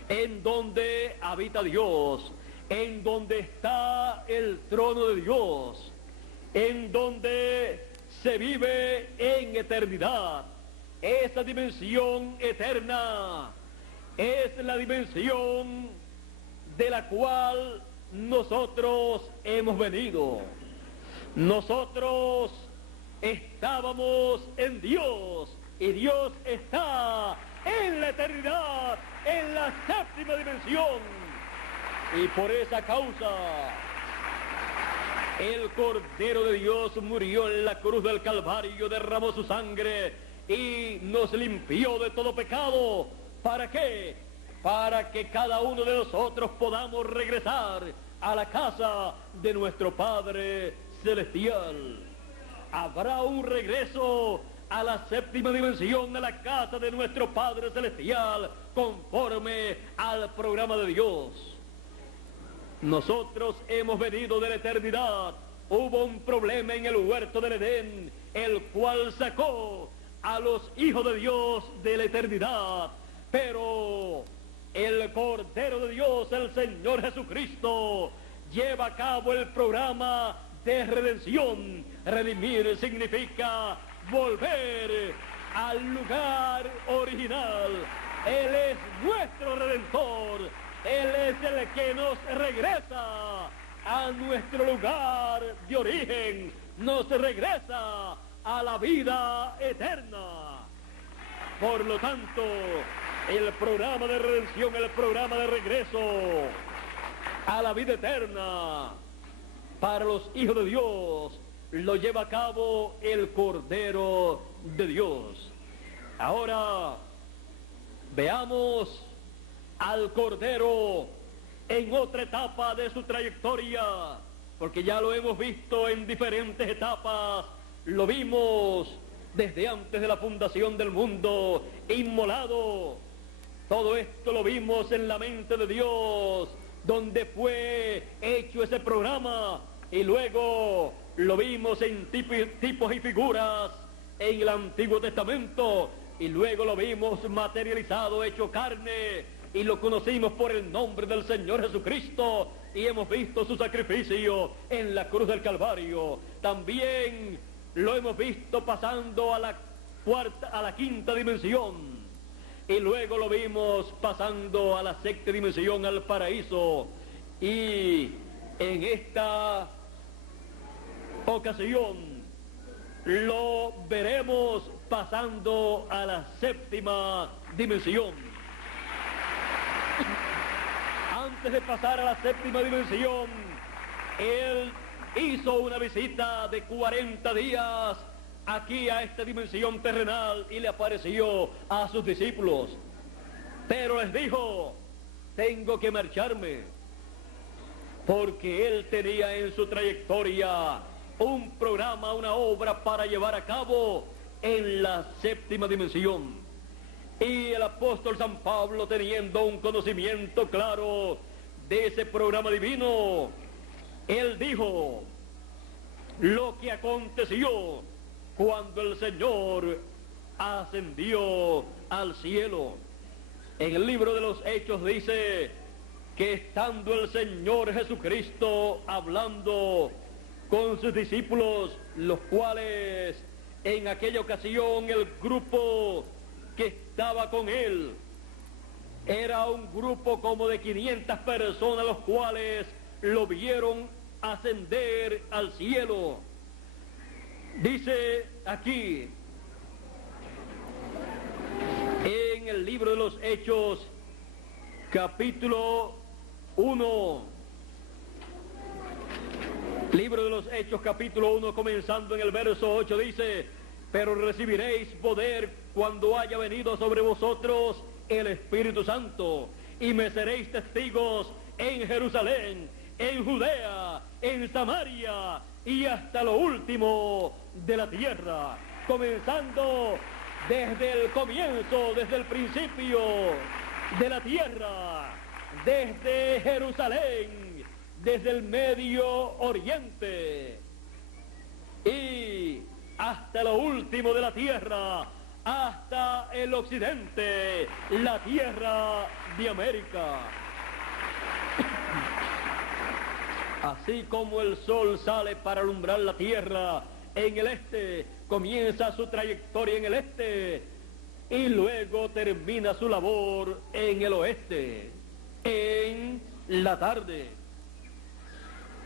en donde habita Dios, en donde está el trono de Dios, en donde se vive en eternidad. Esa dimensión eterna es la dimensión de la cual nosotros hemos venido. Nosotros estábamos en Dios y Dios está en la eternidad, en la séptima dimensión. Y por esa causa el Cordero de Dios murió en la cruz del Calvario, derramó su sangre y nos limpió de todo pecado. ¿Para qué? Para que cada uno de nosotros podamos regresar a la casa de nuestro Padre Celestial. Habrá un regreso a la séptima dimensión, a la casa de nuestro Padre Celestial, conforme al programa de Dios. Nosotros hemos venido de la eternidad. Hubo un problema en el huerto del Edén, el cual sacó a los hijos de Dios de la eternidad. Pero el Cordero de Dios, el Señor Jesucristo, lleva a cabo el programa de redención. Redimir significa volver al lugar original. Él es nuestro Redentor. Él es el que nos regresa a nuestro lugar de origen, nos regresa a la vida eterna. Por lo tanto, el programa de redención, el programa de regreso a la vida eterna para los hijos de Dios, lo lleva a cabo el Cordero de Dios. Ahora, veamos al Cordero en otra etapa de su trayectoria, porque ya lo hemos visto en diferentes etapas. Lo vimos desde antes de la fundación del mundo, inmolado. Todo esto lo vimos en la mente de Dios, donde fue hecho ese programa, y luego lo vimos en tipos y figuras en el Antiguo Testamento, y luego lo vimos materializado, hecho carne, y lo conocimos por el nombre del Señor Jesucristo, y hemos visto su sacrificio en la cruz del Calvario. También lo hemos visto pasando a la quinta dimensión, y luego lo vimos pasando a la sexta dimensión, al paraíso, y en esta ocasión lo veremos pasando a la séptima dimensión. Antes de pasar a la séptima dimensión, él hizo una visita de 40 días aquí a esta dimensión terrenal y le apareció a sus discípulos. Pero les dijo: tengo que marcharme, porque él tenía en su trayectoria un programa, una obra para llevar a cabo en la séptima dimensión. Y el apóstol San Pablo, teniendo un conocimiento claro de ese programa divino, él dijo lo que aconteció cuando el Señor ascendió al cielo. En el libro de los Hechos dice que estando el Señor Jesucristo hablando con sus discípulos, los cuales en aquella ocasión el grupo que estaba con él era un grupo como de 500 personas, los cuales lo vieron ascender al cielo. Dice aquí en el libro de los Hechos, capítulo 1. Libro de los Hechos, capítulo 1, comenzando en el verso 8, dice: pero recibiréis poder cuando haya venido sobre vosotros el Espíritu Santo, y me seréis testigos en Jerusalén, en Judea, en Samaria y hasta lo último de la tierra. Comenzando desde el comienzo, desde el principio de la tierra, desde Jerusalén, desde el Medio Oriente y hasta lo último de la tierra, hasta el occidente, la tierra de América. Así como el sol sale para alumbrar la tierra en el este, comienza su trayectoria en el este y luego termina su labor en el oeste, en la tarde.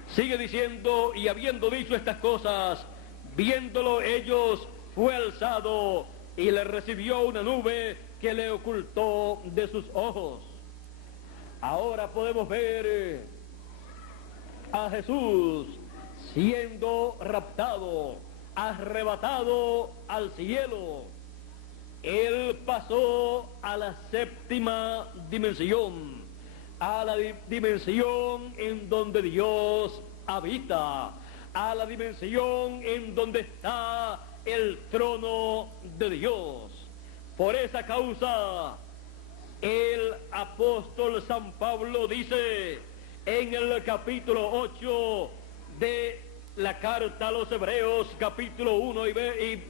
Sigue diciendo: y habiendo dicho estas cosas, viéndolo ellos, fue alzado y le recibió una nube que le ocultó de sus ojos. Ahora podemos ver a Jesús siendo raptado, arrebatado al cielo. Él pasó a la séptima dimensión, a la dimensión en donde Dios habita, a la dimensión en donde está el trono de Dios. Por esa causa, el apóstol San Pablo dice en el capítulo 8 de la carta a los Hebreos, capítulo 1 y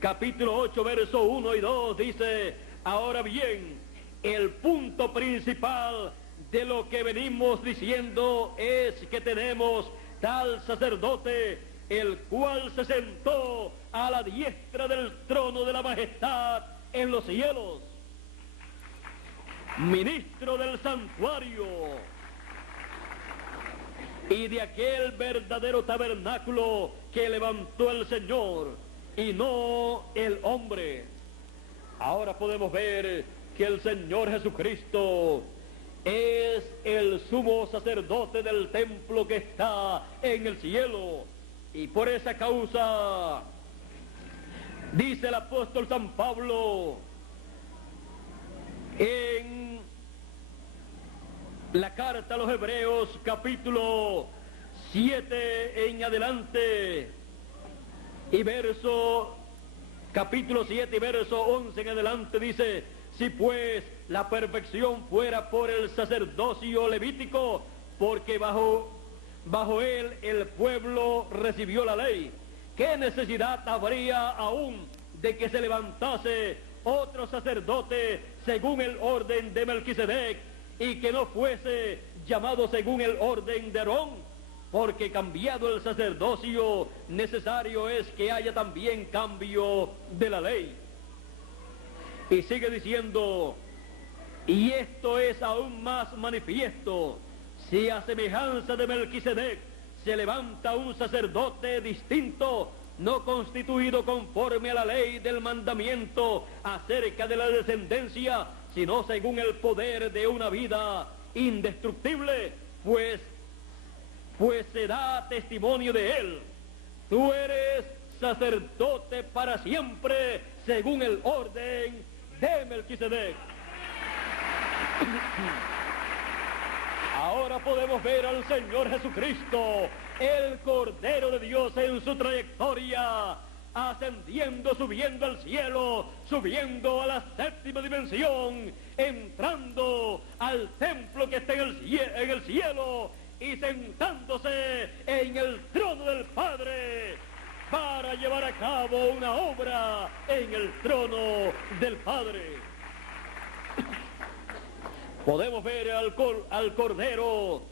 capítulo 8, verso 1 y 2, dice: ahora bien, el punto principal de lo que venimos diciendo es que tenemos tal sacerdote, el cual se sentó a la diestra del trono de la majestad en los cielos, ministro del santuario y de aquel verdadero tabernáculo que levantó el Señor y no el hombre. Ahora podemos ver que el Señor Jesucristo es el sumo sacerdote del templo que está en el cielo, y por esa causa dice el apóstol San Pablo en la carta a los Hebreos, capítulo 7 en adelante y capítulo 7 y verso 11 en adelante, dice: si pues la perfección fuera por el sacerdocio levítico, porque bajo él el pueblo recibió la ley, ¿qué necesidad habría aún de que se levantase otro sacerdote según el orden de Melquisedec, y que no fuese llamado según el orden de Aarón? Porque cambiado el sacerdocio, necesario es que haya también cambio de la ley. Y sigue diciendo: y esto es aún más manifiesto, si a semejanza de Melquisedec se levanta un sacerdote distinto, no constituido conforme a la ley del mandamiento acerca de la descendencia, sino según el poder de una vida indestructible, pues se da testimonio de él: tú eres sacerdote para siempre según el orden de Melquisedec. Ahora podemos ver al Señor Jesucristo, el Cordero de Dios, en su trayectoria, ascendiendo, subiendo al cielo, subiendo a la séptima dimensión, entrando al templo que está en el cielo y sentándose en el trono del Padre para llevar a cabo una obra en el trono del Padre. Podemos ver al Cordero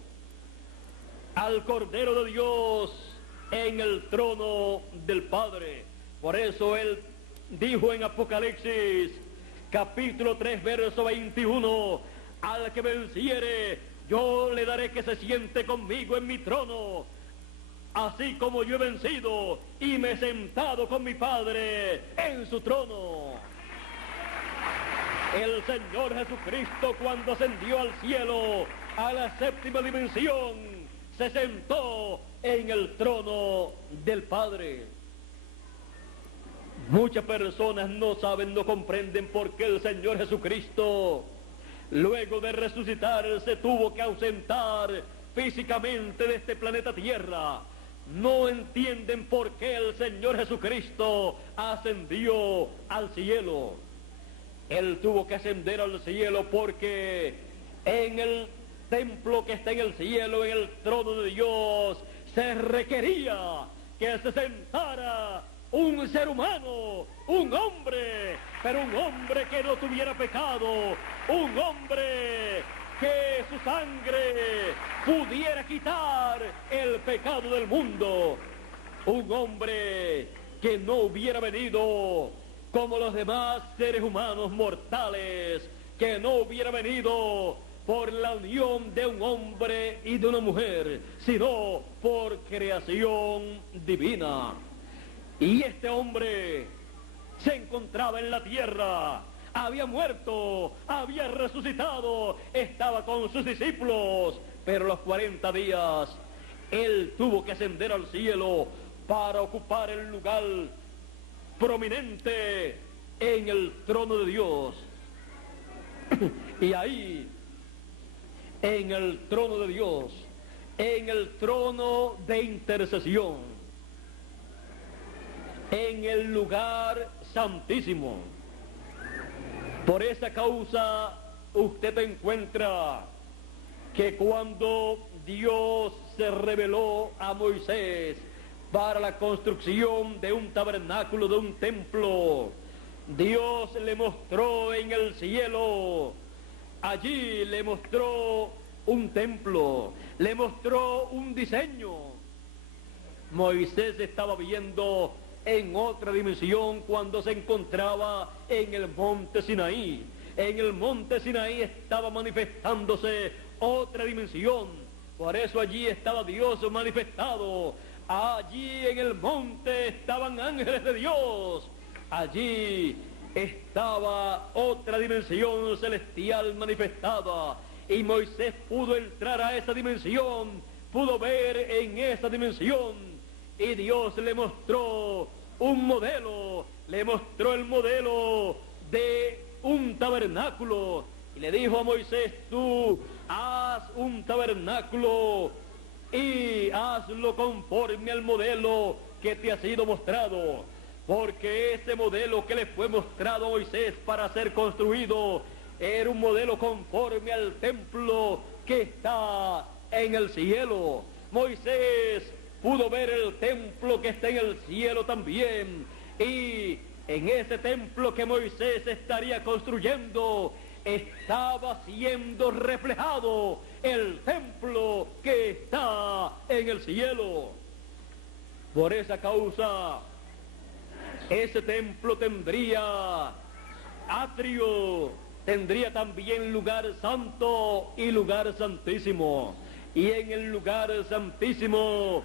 de Dios en el trono del Padre. Por eso él dijo en Apocalipsis, capítulo 3, verso 21, al que venciere, yo le daré que se siente conmigo en mi trono, así como yo he vencido y me he sentado con mi Padre en su trono. El Señor Jesucristo, cuando ascendió al cielo, a la séptima dimensión, se sentó en el trono del Padre. Muchas personas no saben, no comprenden por qué el Señor Jesucristo, luego de resucitar, se tuvo que ausentar físicamente de este planeta Tierra. No entienden por qué el Señor Jesucristo ascendió al cielo. Él tuvo que ascender al cielo porque en el templo que está en el cielo, en el trono de Dios, se requería que se sentara un ser humano, un hombre, pero un hombre que no tuviera pecado, un hombre que su sangre pudiera quitar el pecado del mundo, un hombre que no hubiera venido como los demás seres humanos mortales, que no hubiera venido por la unión de un hombre y de una mujer, sino por creación divina. Y este hombre se encontraba en la tierra, había muerto, había resucitado, estaba con sus discípulos, pero a los 40 días él tuvo que ascender al cielo para ocupar el lugar prominente en el trono de Dios. Y ahí, en el trono de Dios, en el trono de intercesión, en el lugar santísimo. Por esa causa usted encuentra que cuando Dios se reveló a Moisés para la construcción de un tabernáculo, de un templo, Dios le mostró en el cielo, allí le mostró un templo, le mostró un diseño. Moisés estaba viendo en otra dimensión cuando se encontraba en el monte Sinaí. En el monte Sinaí estaba manifestándose otra dimensión. Por eso allí estaba Dios manifestado. Allí en el monte estaban ángeles de Dios. Allí estaba otra dimensión celestial manifestada. Y Moisés pudo entrar a esa dimensión, pudo ver en esa dimensión. Y Dios le mostró un modelo, le mostró el modelo de un tabernáculo. Y le dijo a Moisés, tú haz un tabernáculo y hazlo conforme al modelo que te ha sido mostrado. Porque ese modelo que le fue mostrado a Moisés para ser construido era un modelo conforme al templo que está en el cielo. Moisés pudo ver el templo que está en el cielo también, y en ese templo que Moisés estaría construyendo estaba siendo reflejado el templo que está en el cielo. Por esa causa, ese templo tendría atrio, tendría también lugar santo y lugar santísimo. Y en el lugar santísimo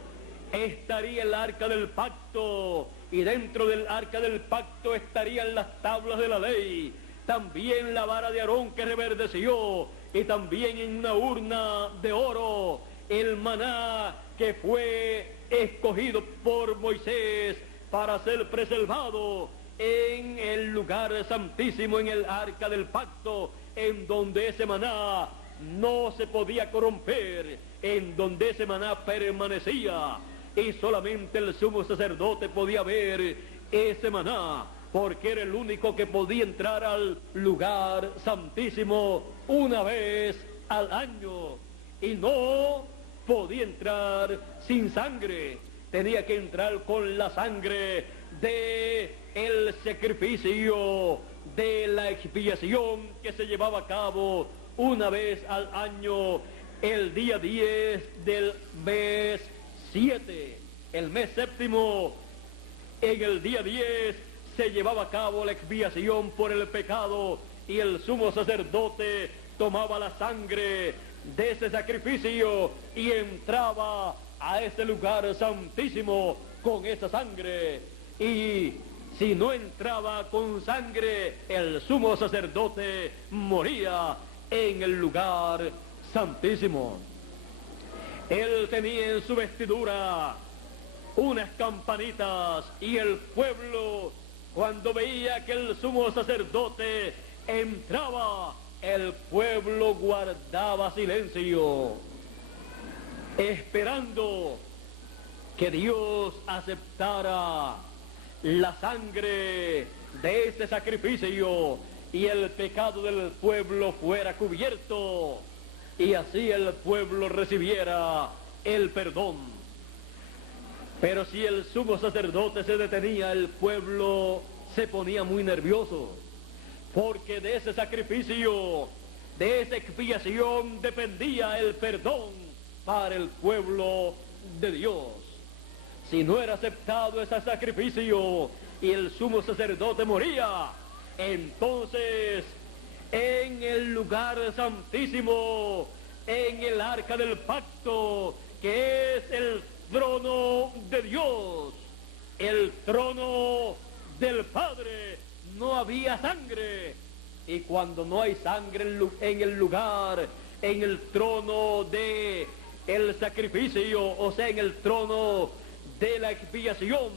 estaría el arca del pacto, y dentro del arca del pacto estarían las tablas de la ley, también la vara de Aarón que reverdeció, y también en una urna de oro el maná que fue escogido por Moisés para ser preservado en el lugar santísimo, en el arca del pacto, en donde ese maná no se podía corromper, en donde ese maná permanecía. Y solamente el sumo sacerdote podía ver ese maná, porque era el único que podía entrar al lugar santísimo una vez al año, y no podía entrar sin sangre, tenía que entrar con la sangre de el sacrificio, de la expiación que se llevaba a cabo una vez al año, el día 10 del mes 7, el mes séptimo. En el día 10 se llevaba a cabo la expiación por el pecado, y el sumo sacerdote tomaba la sangre de ese sacrificio y entraba a ese lugar santísimo con esa sangre, y si no entraba con sangre, el sumo sacerdote moría en el lugar santísimo. Él tenía en su vestidura unas campanitas, y el pueblo, cuando veía que el sumo sacerdote entraba, el pueblo guardaba silencio, esperando que Dios aceptara la sangre de este sacrificio y el pecado del pueblo fuera cubierto, y así el pueblo recibiera el perdón. Pero si el sumo sacerdote se detenía, el pueblo se ponía muy nervioso, porque de ese sacrificio, de esa expiación, dependía el perdón para el pueblo de Dios. Si no era aceptado ese sacrificio y el sumo sacerdote moría, entonces en el lugar santísimo, en el arca del pacto, que es el trono de Dios, el trono del Padre, no había sangre. Y cuando no hay sangre en el lugar, en el trono de el sacrificio, o sea, en el trono de la expiación,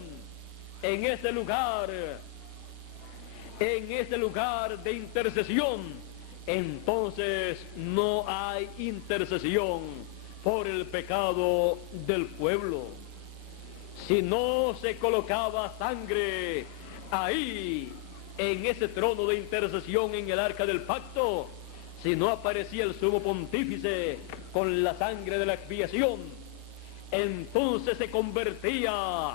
en ese lugar de intercesión, entonces no hay intercesión por el pecado del pueblo. Si no se colocaba sangre ahí, en ese trono de intercesión, en el arca del pacto, si no aparecía el sumo pontífice con la sangre de la expiación, entonces se convertía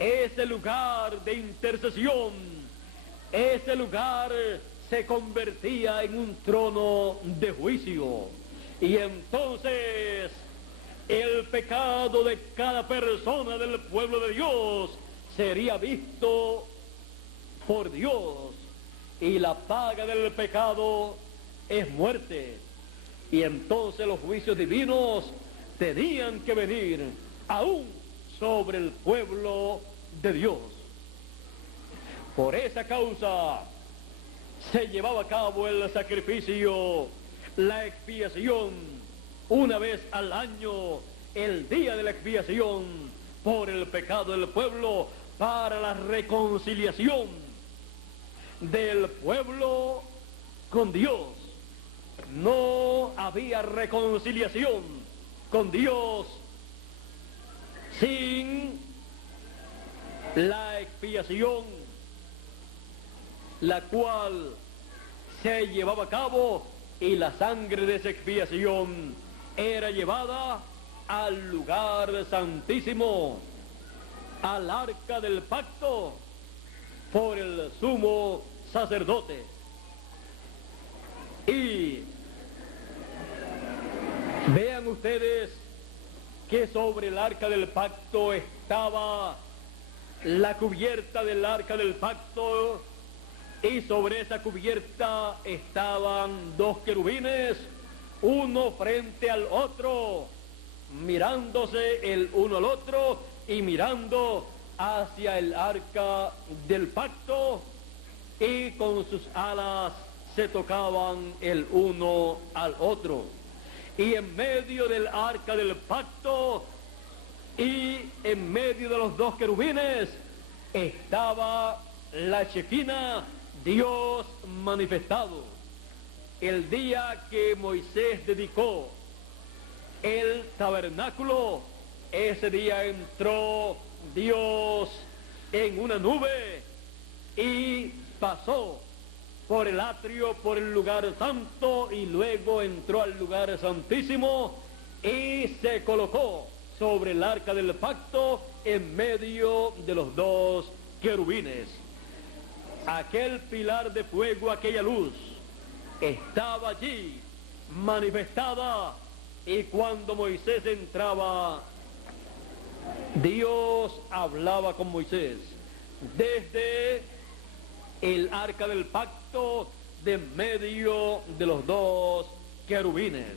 ese lugar de intercesión, ese lugar se convertía en un trono de juicio. Y entonces el pecado de cada persona del pueblo de Dios sería visto por Dios, y la paga del pecado es muerte. Y entonces los juicios divinos tenían que venir aún sobre el pueblo de Dios. Por esa causa se llevaba a cabo el sacrificio, la expiación, una vez al año, el día de la expiación por el pecado del pueblo, para la reconciliación del pueblo con Dios. No había reconciliación con Dios sin la expiación, la cual se llevaba a cabo, y la sangre de esa expiación era llevada al lugar santísimo, al arca del pacto, por el sumo sacerdote. Y vean ustedes que sobre el arca del pacto estaba la cubierta del arca del pacto, y sobre esa cubierta estaban dos querubines, uno frente al otro, mirándose el uno al otro y mirando hacia el arca del pacto, y con sus alas se tocaban el uno al otro. Y en medio del arca del pacto y en medio de los dos querubines estaba la Shekinah, Dios manifestado. El día que Moisés dedicó el tabernáculo, ese día entró Dios en una nube y pasó por el atrio, por el lugar santo, y luego entró al lugar santísimo y se colocó sobre el arca del pacto en medio de los dos querubines. Aquel pilar de fuego, aquella luz, estaba allí manifestada, y cuando Moisés entraba, Dios hablaba con Moisés desde el arca del pacto, de medio de los dos querubines.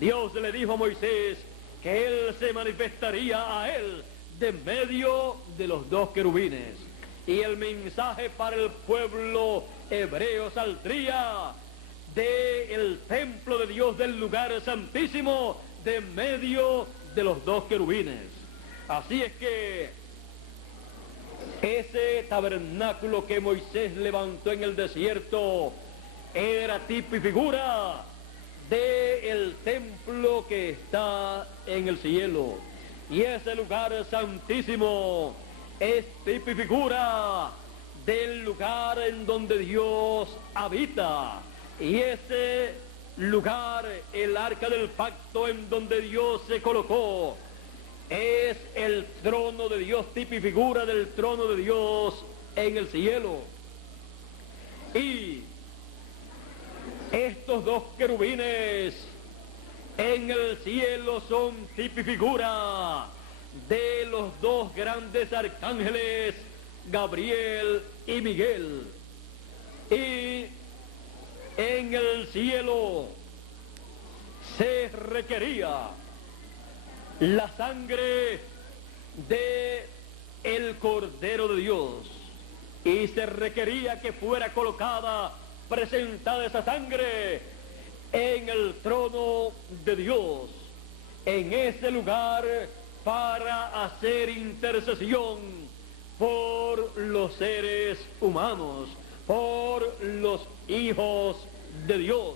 Dios le dijo a Moisés que él se manifestaría a él de medio de los dos querubines. y el mensaje para el pueblo hebreo saldría del templo de Dios, del lugar santísimo, de medio de los dos querubines. Así es que ese tabernáculo que Moisés levantó en el desierto era tipo y figura del templo que está en el cielo. Y ese lugar santísimo es tipo y figura del lugar en donde Dios habita. Y ese lugar, el arca del pacto en donde Dios se colocó, es el trono de Dios, tipo y figura del trono de Dios en el cielo. Y estos dos querubines en el cielo son tipo y figura de los dos grandes arcángeles, Gabriel y Miguel. Y en el cielo se requería la sangre de el Cordero de Dios, y se requería que fuera colocada, presentada esa sangre en el trono de Dios, en ese lugar, para hacer intercesión por los seres humanos, por los hijos de Dios.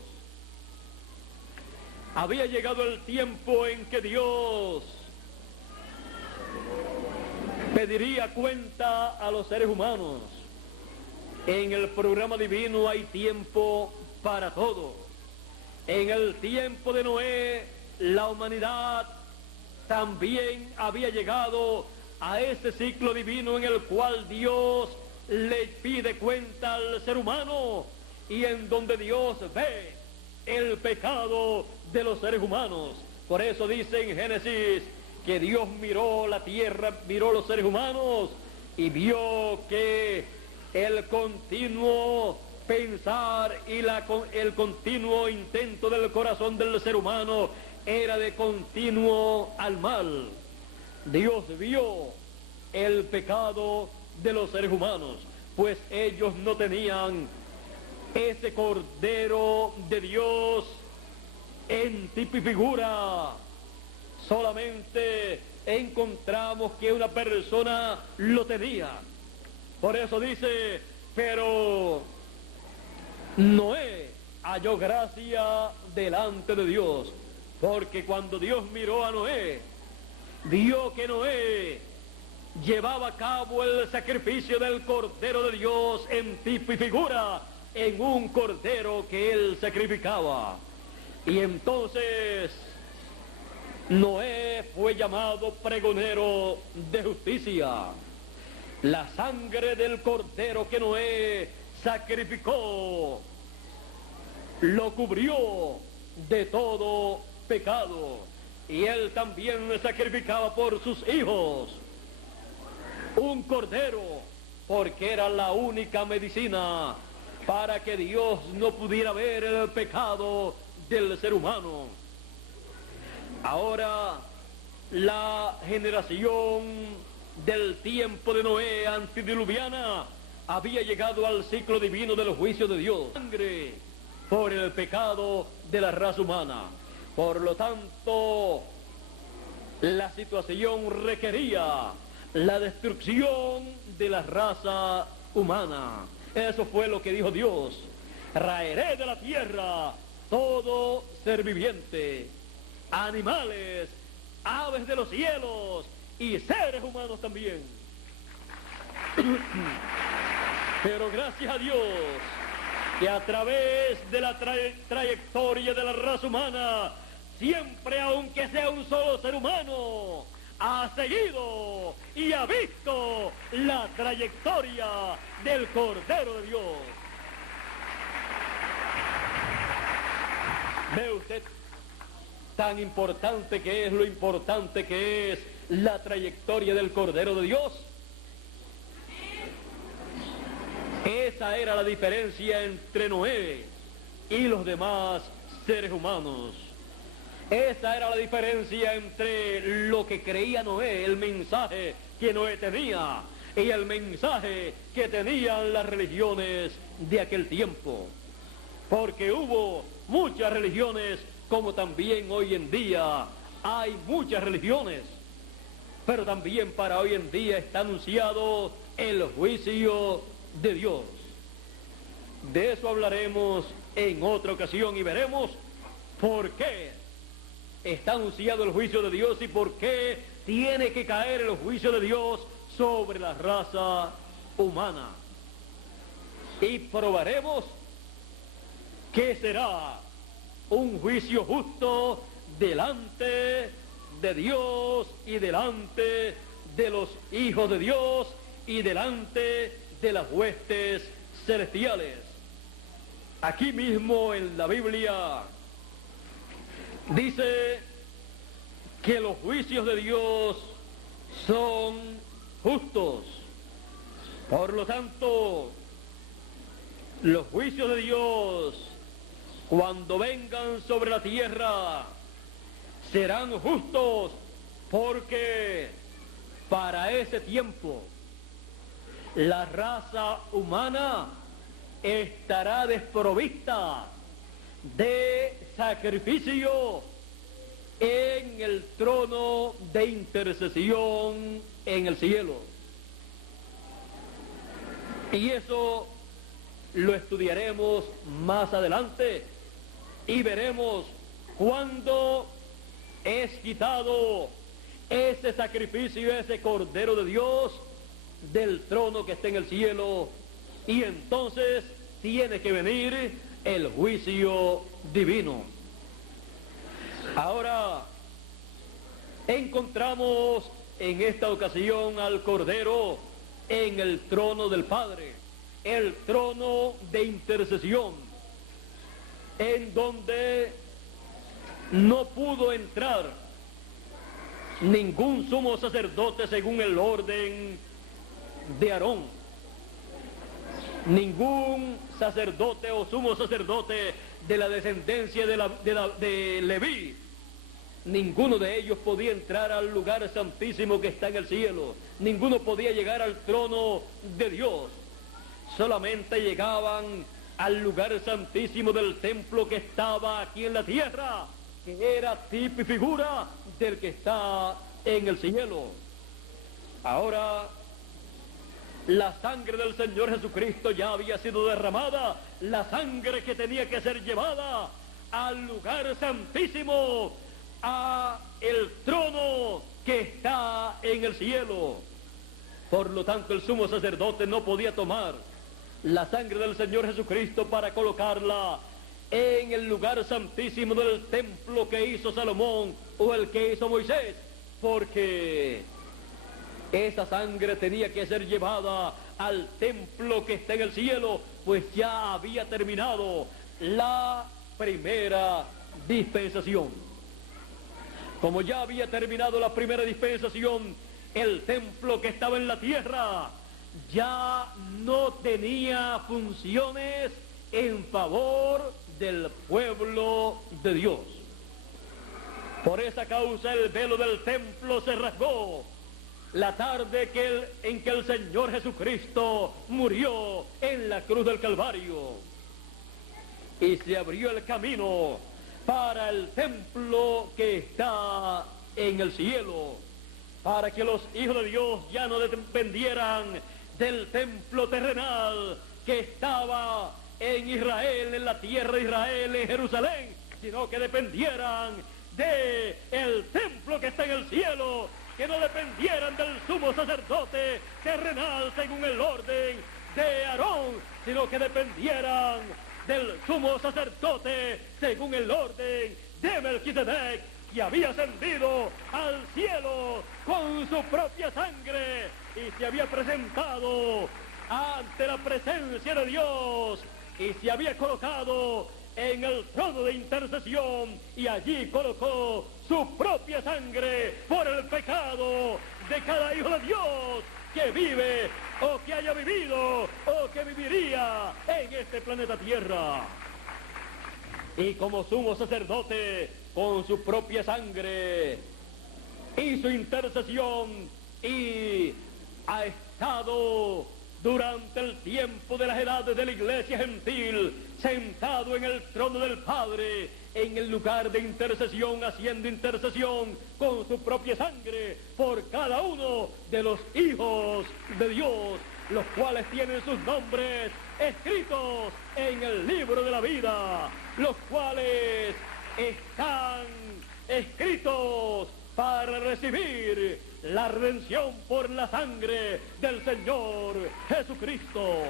Había llegado el tiempo en que Dios pediría cuenta a los seres humanos. En el programa divino hay tiempo para todo. En el tiempo de Noé, la humanidad también había llegado a ese ciclo divino en el cual Dios le pide cuenta al ser humano, y en donde Dios ve el pecado de los seres humanos. Por eso dice en Génesis que Dios miró la tierra, miró los seres humanos y vio que el continuo pensar y el continuo intento del corazón del ser humano era de continuo al mal. Dios vio el pecado de los seres humanos, pues ellos no tenían ese Cordero de Dios en tipo y figura. Solamente encontramos que una persona lo tenía. Por eso dice, pero Noé halló gracia delante de Dios, porque cuando Dios miró a Noé, vio que Noé llevaba a cabo el sacrificio del Cordero de Dios en tipo y figura, en un cordero que él sacrificaba. Y entonces Noé fue llamado pregonero de justicia. La sangre del cordero que Noé sacrificó lo cubrió de todo pecado, y él también sacrificaba por sus hijos un cordero, porque era la única medicina para que Dios no pudiera ver el pecado del ser humano. Ahora, la generación del tiempo de Noé antediluviana había llegado al ciclo divino del juicio de Dios. Sangre por el pecado de la raza humana. Por lo tanto, la situación requería la destrucción de la raza humana. Eso fue lo que dijo Dios: raeré de la tierra todo ser viviente, animales, aves de los cielos y seres humanos también. Pero gracias a Dios que a través de la trayectoria de la raza humana, siempre, aunque sea un solo ser humano, ha seguido y ha visto la trayectoria del Cordero de Dios. ¿Ve usted tan importante que es lo importante que es la trayectoria del Cordero de Dios? Esa era la diferencia entre Noé y los demás seres humanos. Esa era la diferencia entre lo que creía Noé, el mensaje que Noé tenía, y el mensaje que tenían las religiones de aquel tiempo. Porque hubo muchas religiones, como también hoy en día hay muchas religiones, pero también para hoy en día está anunciado el juicio de Dios. De eso hablaremos en otra ocasión y veremos por qué está anunciado el juicio de Dios y por qué tiene que caer el juicio de Dios sobre la raza humana. Y probaremos que será un juicio justo delante de Dios y delante de los hijos de Dios y delante de las huestes celestiales. Aquí mismo en la Biblia dice que los juicios de Dios son justos. Por lo tanto, los juicios de Dios, cuando vengan sobre la tierra, serán justos, porque para ese tiempo la raza humana estará desprovista de sacrificio en el trono de intercesión en el cielo. Y eso lo estudiaremos más adelante y veremos cuándo es quitado ese sacrificio, ese Cordero de Dios del trono que está en el cielo, y entonces tiene que venir el juicio divino. Ahora encontramos en esta ocasión al Cordero en el trono del Padre, el trono de intercesión, en donde no pudo entrar ningún sumo sacerdote según el orden de Aarón, ningún sacerdote o sumo sacerdote de la descendencia de Leví. Ninguno de ellos podía entrar al lugar santísimo que está en el cielo. Ninguno podía llegar al trono de Dios. Solamente llegaban al lugar santísimo del templo que estaba aquí en la tierra, que era tipo y figura del que está en el cielo. Ahora, la sangre del Señor Jesucristo ya había sido derramada, la sangre que tenía que ser llevada al lugar santísimo, a el trono que está en el cielo. Por lo tanto, el sumo sacerdote no podía tomar la sangre del Señor Jesucristo para colocarla en el lugar santísimo del templo que hizo Salomón o el que hizo Moisés, porque esa sangre tenía que ser llevada al templo que está en el cielo, pues ya había terminado la primera dispensación. Como ya había terminado la primera dispensación, el templo que estaba en la tierra ya no tenía funciones en favor del pueblo de Dios. Por esa causa el velo del templo se rasgó la tarde en que el Señor Jesucristo murió en la cruz del Calvario, y se abrió el camino para el templo que está en el cielo, para que los hijos de Dios ya no dependieran del templo terrenal que estaba en Israel, en la tierra de Israel, en Jerusalén, sino que dependieran del templo que está en el cielo, que no dependieran del sumo sacerdote terrenal según el orden de Aarón, sino que dependieran del sumo sacerdote según el orden de Melquisedec, que había ascendido al cielo con su propia sangre y se había presentado ante la presencia de Dios y se había colocado en el trono de intercesión, y allí colocó su propia sangre por el pecado de cada hijo de Dios que vive o que haya vivido o que viviría en este planeta Tierra. Y como sumo sacerdote, con su propia sangre hizo intercesión y estado durante el tiempo de las edades de la iglesia gentil, sentado en el trono del Padre, en el lugar de intercesión, haciendo intercesión con su propia sangre por cada uno de los hijos de Dios, los cuales tienen sus nombres escritos en el libro de la vida, los cuales están escritos para recibir la redención por la sangre del Señor Jesucristo.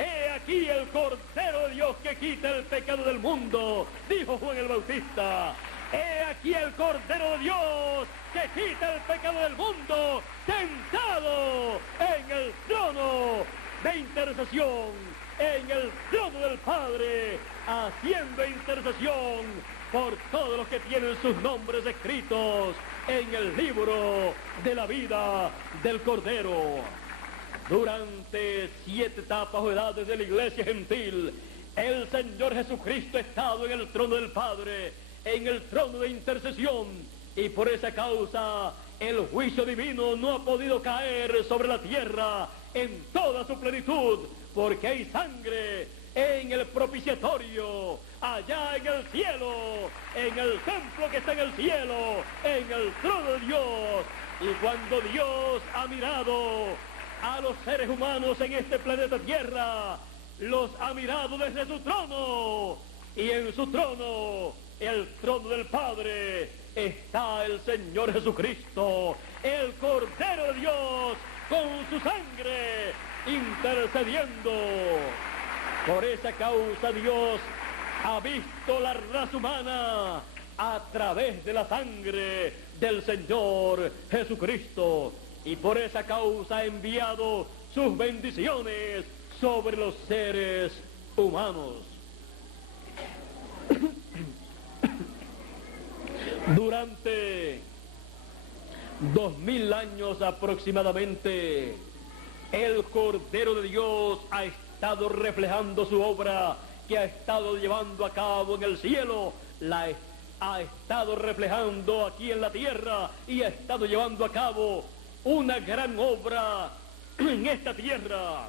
He aquí el Cordero de Dios que quita el pecado del mundo, dijo Juan el Bautista. He aquí el Cordero de Dios que quita el pecado del mundo, sentado en el trono de intercesión, en el trono del Padre, haciendo intercesión por todos los que tienen sus nombres escritos en el libro de la vida del Cordero. Durante 7 etapas o edades de la iglesia gentil, el Señor Jesucristo ha estado en el trono del Padre, en el trono de intercesión, y por esa causa el juicio divino no ha podido caer sobre la tierra en toda su plenitud, porque hay sangre en el propiciatorio, allá en el cielo, en el templo que está en el cielo, en el trono de Dios. Y cuando Dios ha mirado a los seres humanos en este planeta Tierra, los ha mirado desde su trono, y en su trono, el trono del Padre, está el Señor Jesucristo, el Cordero de Dios, con su sangre intercediendo. Por esa causa Dios ha visto la raza humana a través de la sangre del Señor Jesucristo, y por esa causa ha enviado sus bendiciones sobre los seres humanos. Durante 2000 años aproximadamente, el Cordero de Dios ha estado reflejando su obra, que ha estado llevando a cabo en el cielo, ha estado reflejando aquí en la tierra, y ha estado llevando a cabo una gran obra en esta tierra,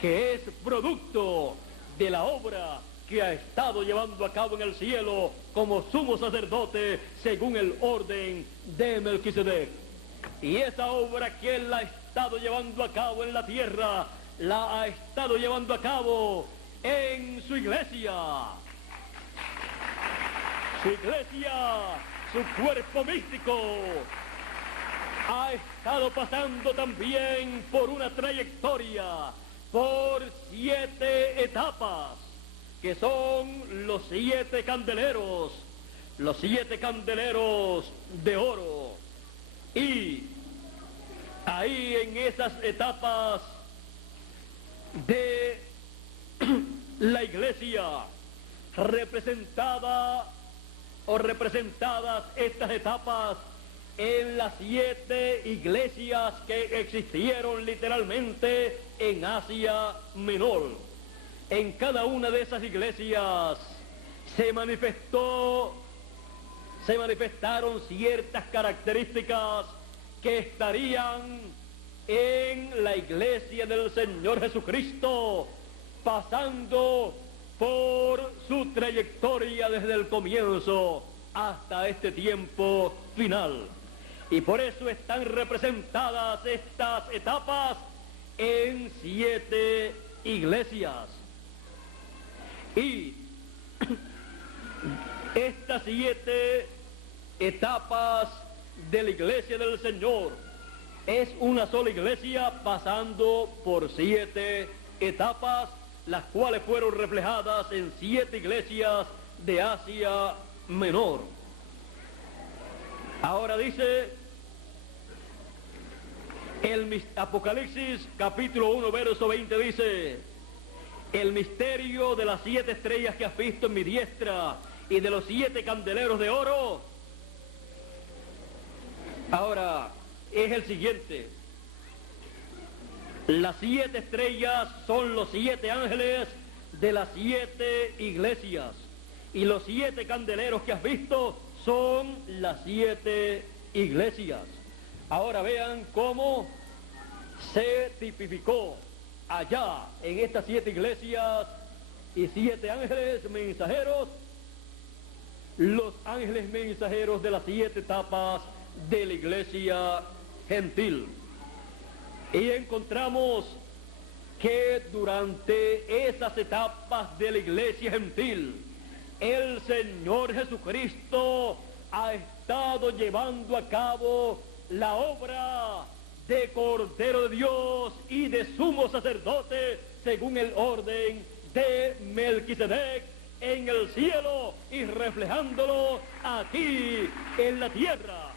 que es producto de la obra que ha estado llevando a cabo en el cielo como sumo sacerdote según el orden de Melquisedec. Y esa obra que él ha estado llevando a cabo en la tierra, la ha estado llevando a cabo en su iglesia. Su iglesia, su cuerpo místico, ha estado pasando también por una trayectoria, por 7 etapas, que son los 7 candeleros de oro. Y ahí en esas etapas de la iglesia, representadas estas etapas en las 7 iglesias que existieron literalmente en Asia Menor. En cada una de esas iglesias se manifestaron ciertas características que estarían en la iglesia del Señor Jesucristo, pasando por su trayectoria desde el comienzo hasta este tiempo final. Y por eso están representadas estas etapas en 7 iglesias. Y estas 7 etapas de la iglesia del Señor es una sola iglesia pasando por 7 etapas, las cuales fueron reflejadas en 7 iglesias de Asia Menor. Ahora dice el Apocalipsis capítulo 1 verso 20, dice: el misterio de las 7 estrellas que has visto en mi diestra y de los 7 candeleros de oro. Ahora es el siguiente: las 7 estrellas son los 7 ángeles de las 7 iglesias, y los 7 candeleros que has visto son las 7 iglesias. Ahora vean cómo se tipificó allá en estas 7 iglesias y 7 ángeles mensajeros, los ángeles mensajeros de las 7 etapas de la iglesia gentil. Y encontramos que durante esas etapas de la iglesia gentil, el Señor Jesucristo ha estado llevando a cabo la obra de Cordero de Dios y de sumo sacerdote según el orden de Melquisedec en el cielo y reflejándolo aquí en la tierra.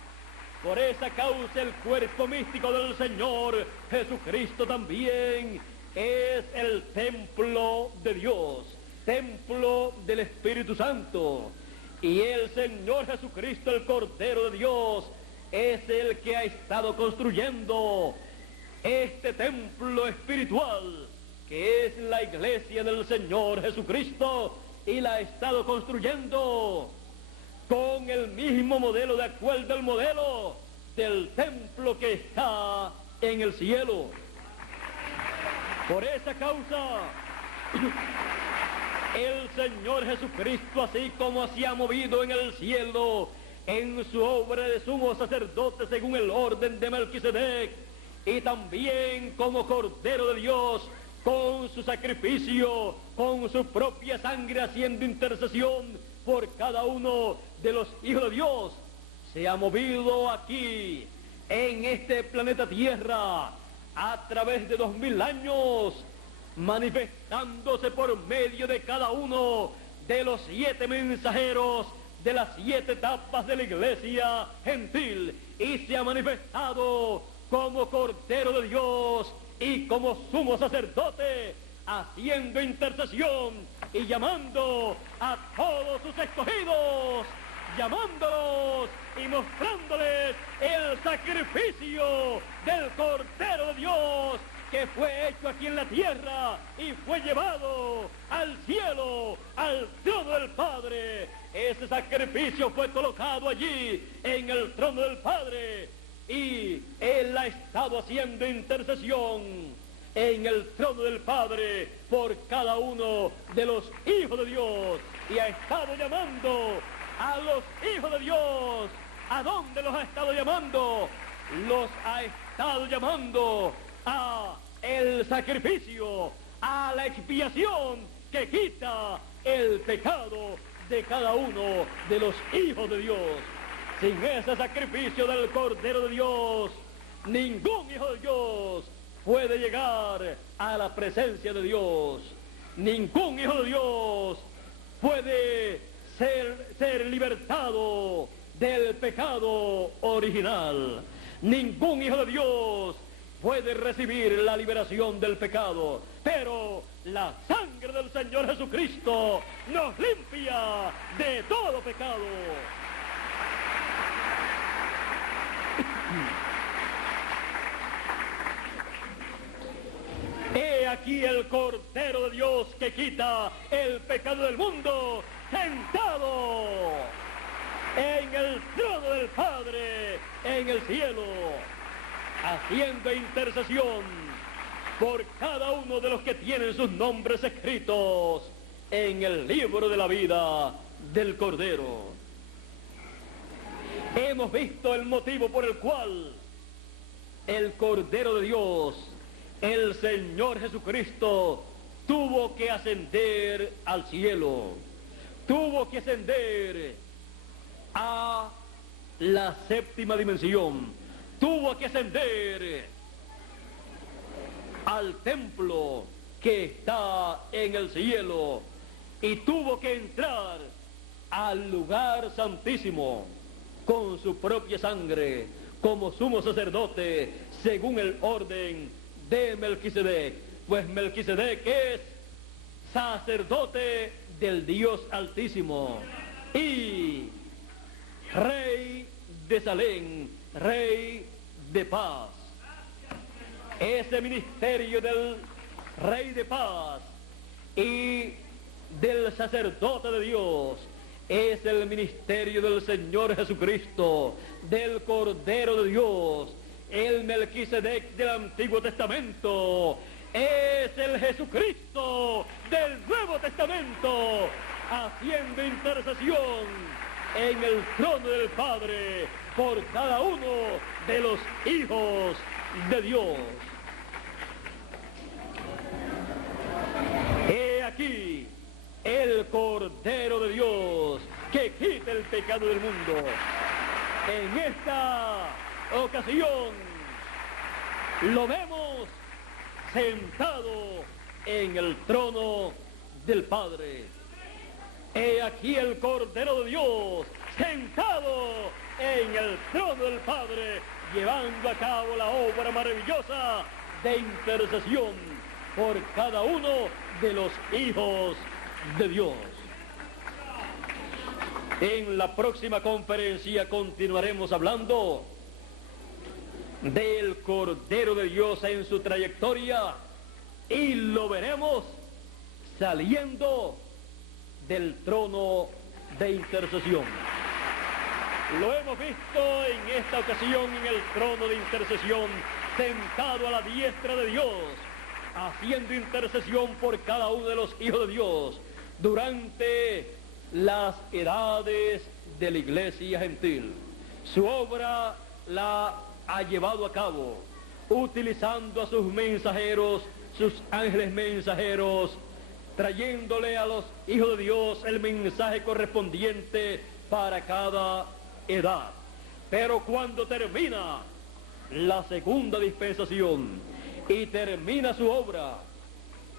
Por esa causa el cuerpo místico del Señor Jesucristo también es el templo de Dios, templo del Espíritu Santo. Y el Señor Jesucristo, el Cordero de Dios, es el que ha estado construyendo este templo espiritual, que es la iglesia del Señor Jesucristo, y la ha estado construyendo con el mismo modelo, de acuerdo al modelo del templo que está en el cielo. Por esa causa, el Señor Jesucristo, así como se ha movido en el cielo en su obra de sumo sacerdote según el orden de Melquisedec, y también como Cordero de Dios, con su sacrificio, con su propia sangre, haciendo intercesión por cada uno de los hijos de Dios, se ha movido aquí, en este planeta Tierra, a través de 2000 años, manifestándose por medio de cada uno de los 7 mensajeros de las 7 etapas de la iglesia gentil, y se ha manifestado como Cordero de Dios y como sumo sacerdote, haciendo intercesión y llamando a todos sus escogidos, llamándolos y mostrándoles el sacrificio del Cordero de Dios, que fue hecho aquí en la tierra y fue llevado al cielo, al trono del Padre. Ese sacrificio fue colocado allí en el trono del Padre, y Él ha estado haciendo intercesión en el trono del Padre por cada uno de los hijos de Dios, y ha estado llamando a los hijos de Dios. ¿A dónde los ha estado llamando? Los ha estado llamando a el sacrificio, a la expiación que quita el pecado de cada uno de los hijos de Dios. Sin ese sacrificio del Cordero de Dios, ningún hijo de Dios puede llegar a la presencia de Dios. Ningún hijo de Dios puede ser libertado del pecado original. Ningún hijo de Dios puede recibir la liberación del pecado, pero la sangre del Señor Jesucristo nos limpia de todo pecado. He aquí el Cordero de Dios que quita el pecado del mundo, sentado en el trono del Padre en el cielo, haciendo intercesión por cada uno de los que tienen sus nombres escritos en el libro de la vida del Cordero. Hemos visto el motivo por el cual el Cordero de Dios, el Señor Jesucristo, tuvo que ascender al cielo, tuvo que ascender a la 7ª dimensión, tuvo que ascender al templo que está en el cielo, y tuvo que entrar al lugar santísimo con su propia sangre, como sumo sacerdote, según el orden de Melquisedec, pues Melquisedec es sacerdote del Dios Altísimo y Rey de Salem, Rey de paz. Ese ministerio del Rey de paz y del sacerdote de Dios es el ministerio del Señor Jesucristo, del Cordero de Dios, el Melquisedec del Antiguo Testamento, es el Jesucristo del Nuevo Testamento, haciendo intercesión en el trono del Padre por cada uno de los hijos de Dios. He aquí el Cordero de Dios que quita el pecado del mundo. En esta ocasión lo vemos sentado en el trono del Padre. He aquí el Cordero de Dios sentado en el trono del Padre, llevando a cabo la obra maravillosa de intercesión por cada uno de los hijos de Dios. En la próxima conferencia continuaremos hablando del Cordero de Dios en su trayectoria y lo veremos saliendo del trono de intercesión. Lo hemos visto en esta ocasión en el trono de intercesión, sentado a la diestra de Dios, haciendo intercesión por cada uno de los hijos de Dios durante las edades de la iglesia gentil. Su obra la ha llevado a cabo utilizando a sus mensajeros, sus ángeles mensajeros, trayéndole a los hijos de Dios el mensaje correspondiente para cada edad. Pero cuando termina la segunda dispensación y termina su obra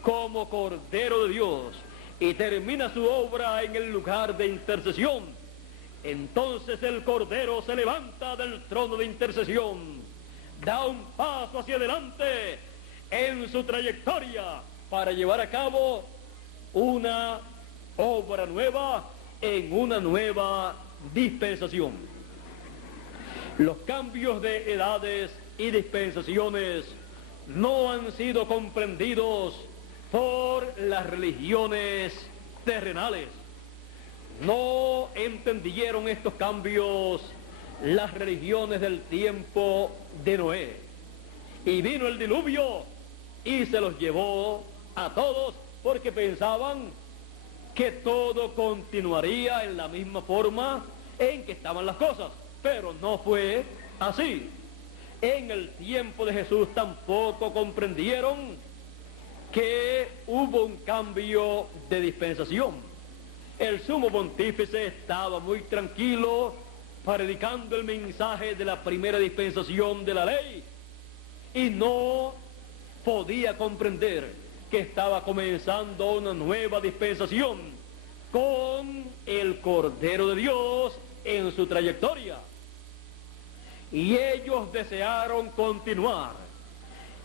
como Cordero de Dios y termina su obra en el lugar de intercesión, entonces el Cordero se levanta del trono de intercesión, da un paso hacia adelante en su trayectoria para llevar a cabo una obra nueva en una nueva dispensación. Los cambios de edades y dispensaciones no han sido comprendidos por las religiones terrenales. No entendieron estos cambios las religiones del tiempo de Noé. Y vino el diluvio y se los llevó a todos porque pensaban que todo continuaría en la misma forma en que estaban las cosas. Pero no fue así. En el tiempo de Jesús tampoco comprendieron que hubo un cambio de dispensación. El sumo pontífice estaba muy tranquilo predicando el mensaje de la primera dispensación de la ley y no podía comprender que estaba comenzando una nueva dispensación con el Cordero de Dios en su trayectoria. Y ellos desearon continuar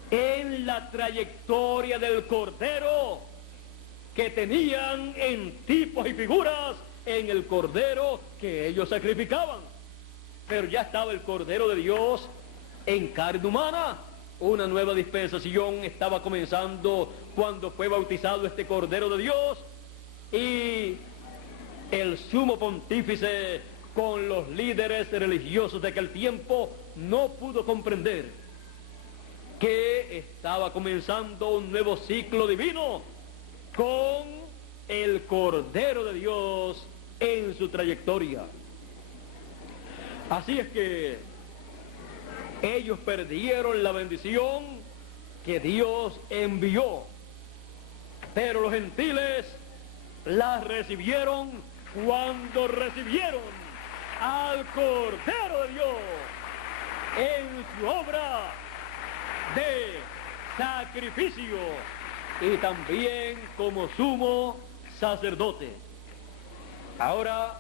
en la trayectoria del Cordero que tenían en tipos y figuras en el Cordero que ellos sacrificaban. Pero ya estaba el Cordero de Dios en carne humana. Una nueva dispensación estaba comenzando cuando fue bautizado este Cordero de Dios, y el sumo pontífice con los líderes religiosos de aquel tiempo no pudo comprender que estaba comenzando un nuevo ciclo divino con el Cordero de Dios en su trayectoria. Así es que ellos perdieron la bendición que Dios envió, pero los gentiles la recibieron cuando recibieron al Cordero de Dios en su obra de sacrificio y también como sumo sacerdote. Ahora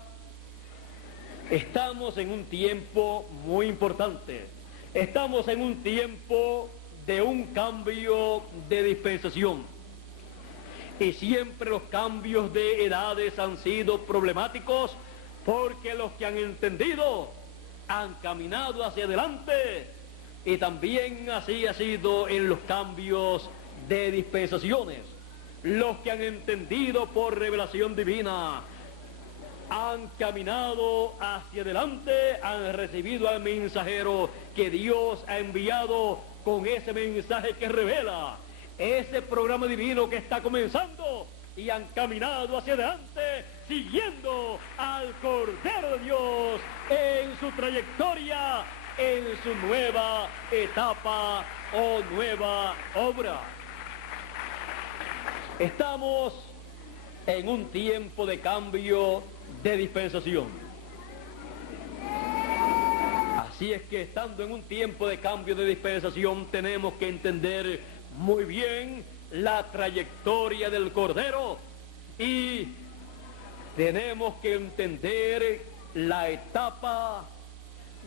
estamos en un tiempo muy importante. Estamos en un tiempo de un cambio de dispensación. Y siempre los cambios de edades han sido problemáticos porque los que han entendido han caminado hacia adelante, y también así ha sido en los cambios de dispensaciones. Los que han entendido por revelación divina han caminado hacia adelante, han recibido al mensajero que Dios ha enviado con ese mensaje que revela ese programa divino que está comenzando, y han caminado hacia adelante siguiendo al Cordero de Dios en su trayectoria, en su nueva etapa o nueva obra. Estamos en un tiempo de cambio de dispensación. Así es que, estando en un tiempo de cambio de dispensación, tenemos que entender muy bien la trayectoria del Cordero, y tenemos que entender la etapa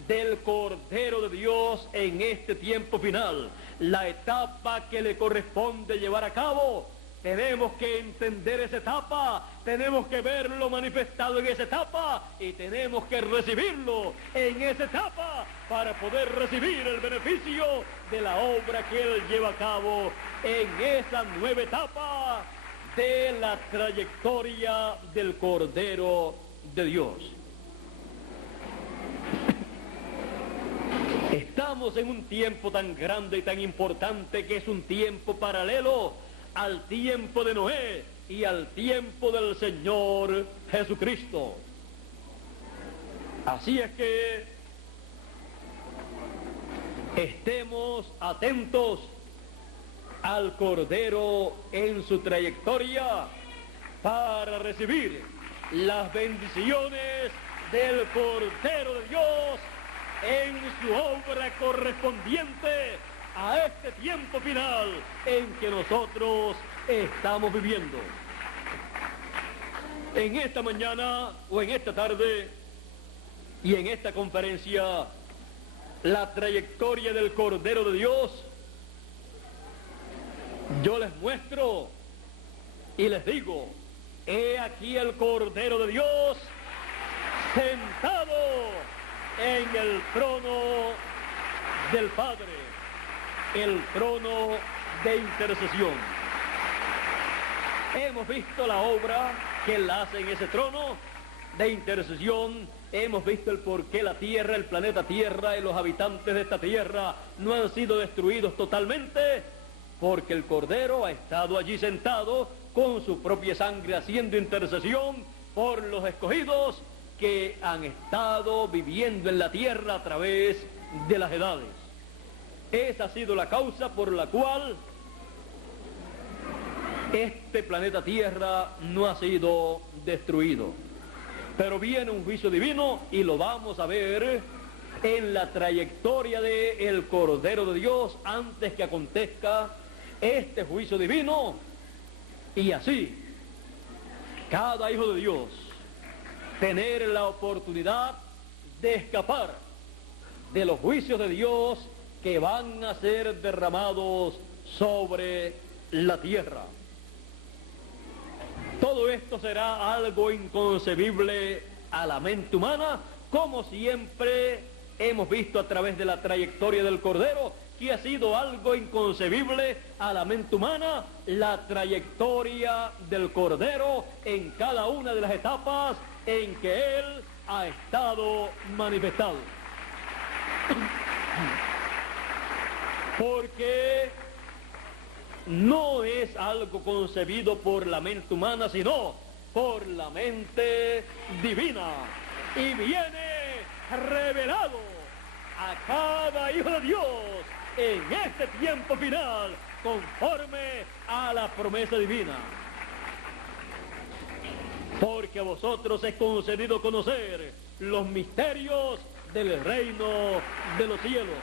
del Cordero de Dios en este tiempo final, la etapa que le corresponde llevar a cabo. Tenemos que entender esa etapa, tenemos que verlo manifestado en esa etapa, y tenemos que recibirlo en esa etapa para poder recibir el beneficio de la obra que Él lleva a cabo en esa nueva etapa de la trayectoria del Cordero de Dios. Estamos en un tiempo tan grande y tan importante, que es un tiempo paralelo al tiempo de Noé y al tiempo del Señor Jesucristo. Así es que estemos atentos al Cordero en su trayectoria para recibir las bendiciones del Cordero de Dios en su obra correspondiente a este tiempo final en que nosotros estamos viviendo. En esta mañana o en esta tarde y en esta conferencia, la trayectoria del Cordero de Dios, yo les muestro y les digo: he aquí el Cordero de Dios sentado en el trono del Padre, el trono de intercesión. Hemos visto la obra que Él hace en ese trono de intercesión. Hemos visto el por qué la Tierra, el planeta Tierra y los habitantes de esta Tierra no han sido destruidos totalmente, porque el Cordero ha estado allí sentado con su propia sangre haciendo intercesión por los escogidos que han estado viviendo en la Tierra a través de las edades. Esa ha sido la causa por la cual este planeta Tierra no ha sido destruido. Pero viene un juicio divino, y lo vamos a ver en la trayectoria del Cordero de Dios antes que acontezca este juicio divino. Y así, cada hijo de Dios tener la oportunidad de escapar de los juicios de Dios que van a ser derramados sobre la tierra. Todo esto será algo inconcebible a la mente humana, como siempre hemos visto a través de la trayectoria del Cordero, que ha sido algo inconcebible a la mente humana, la trayectoria del Cordero en cada una de las etapas en que Él ha estado manifestado. Porque no es algo concebido por la mente humana, sino por la mente divina, y viene revelado a cada hijo de Dios en este tiempo final, conforme a la promesa divina. Porque a vosotros es concedido conocer los misterios del reino de los cielos.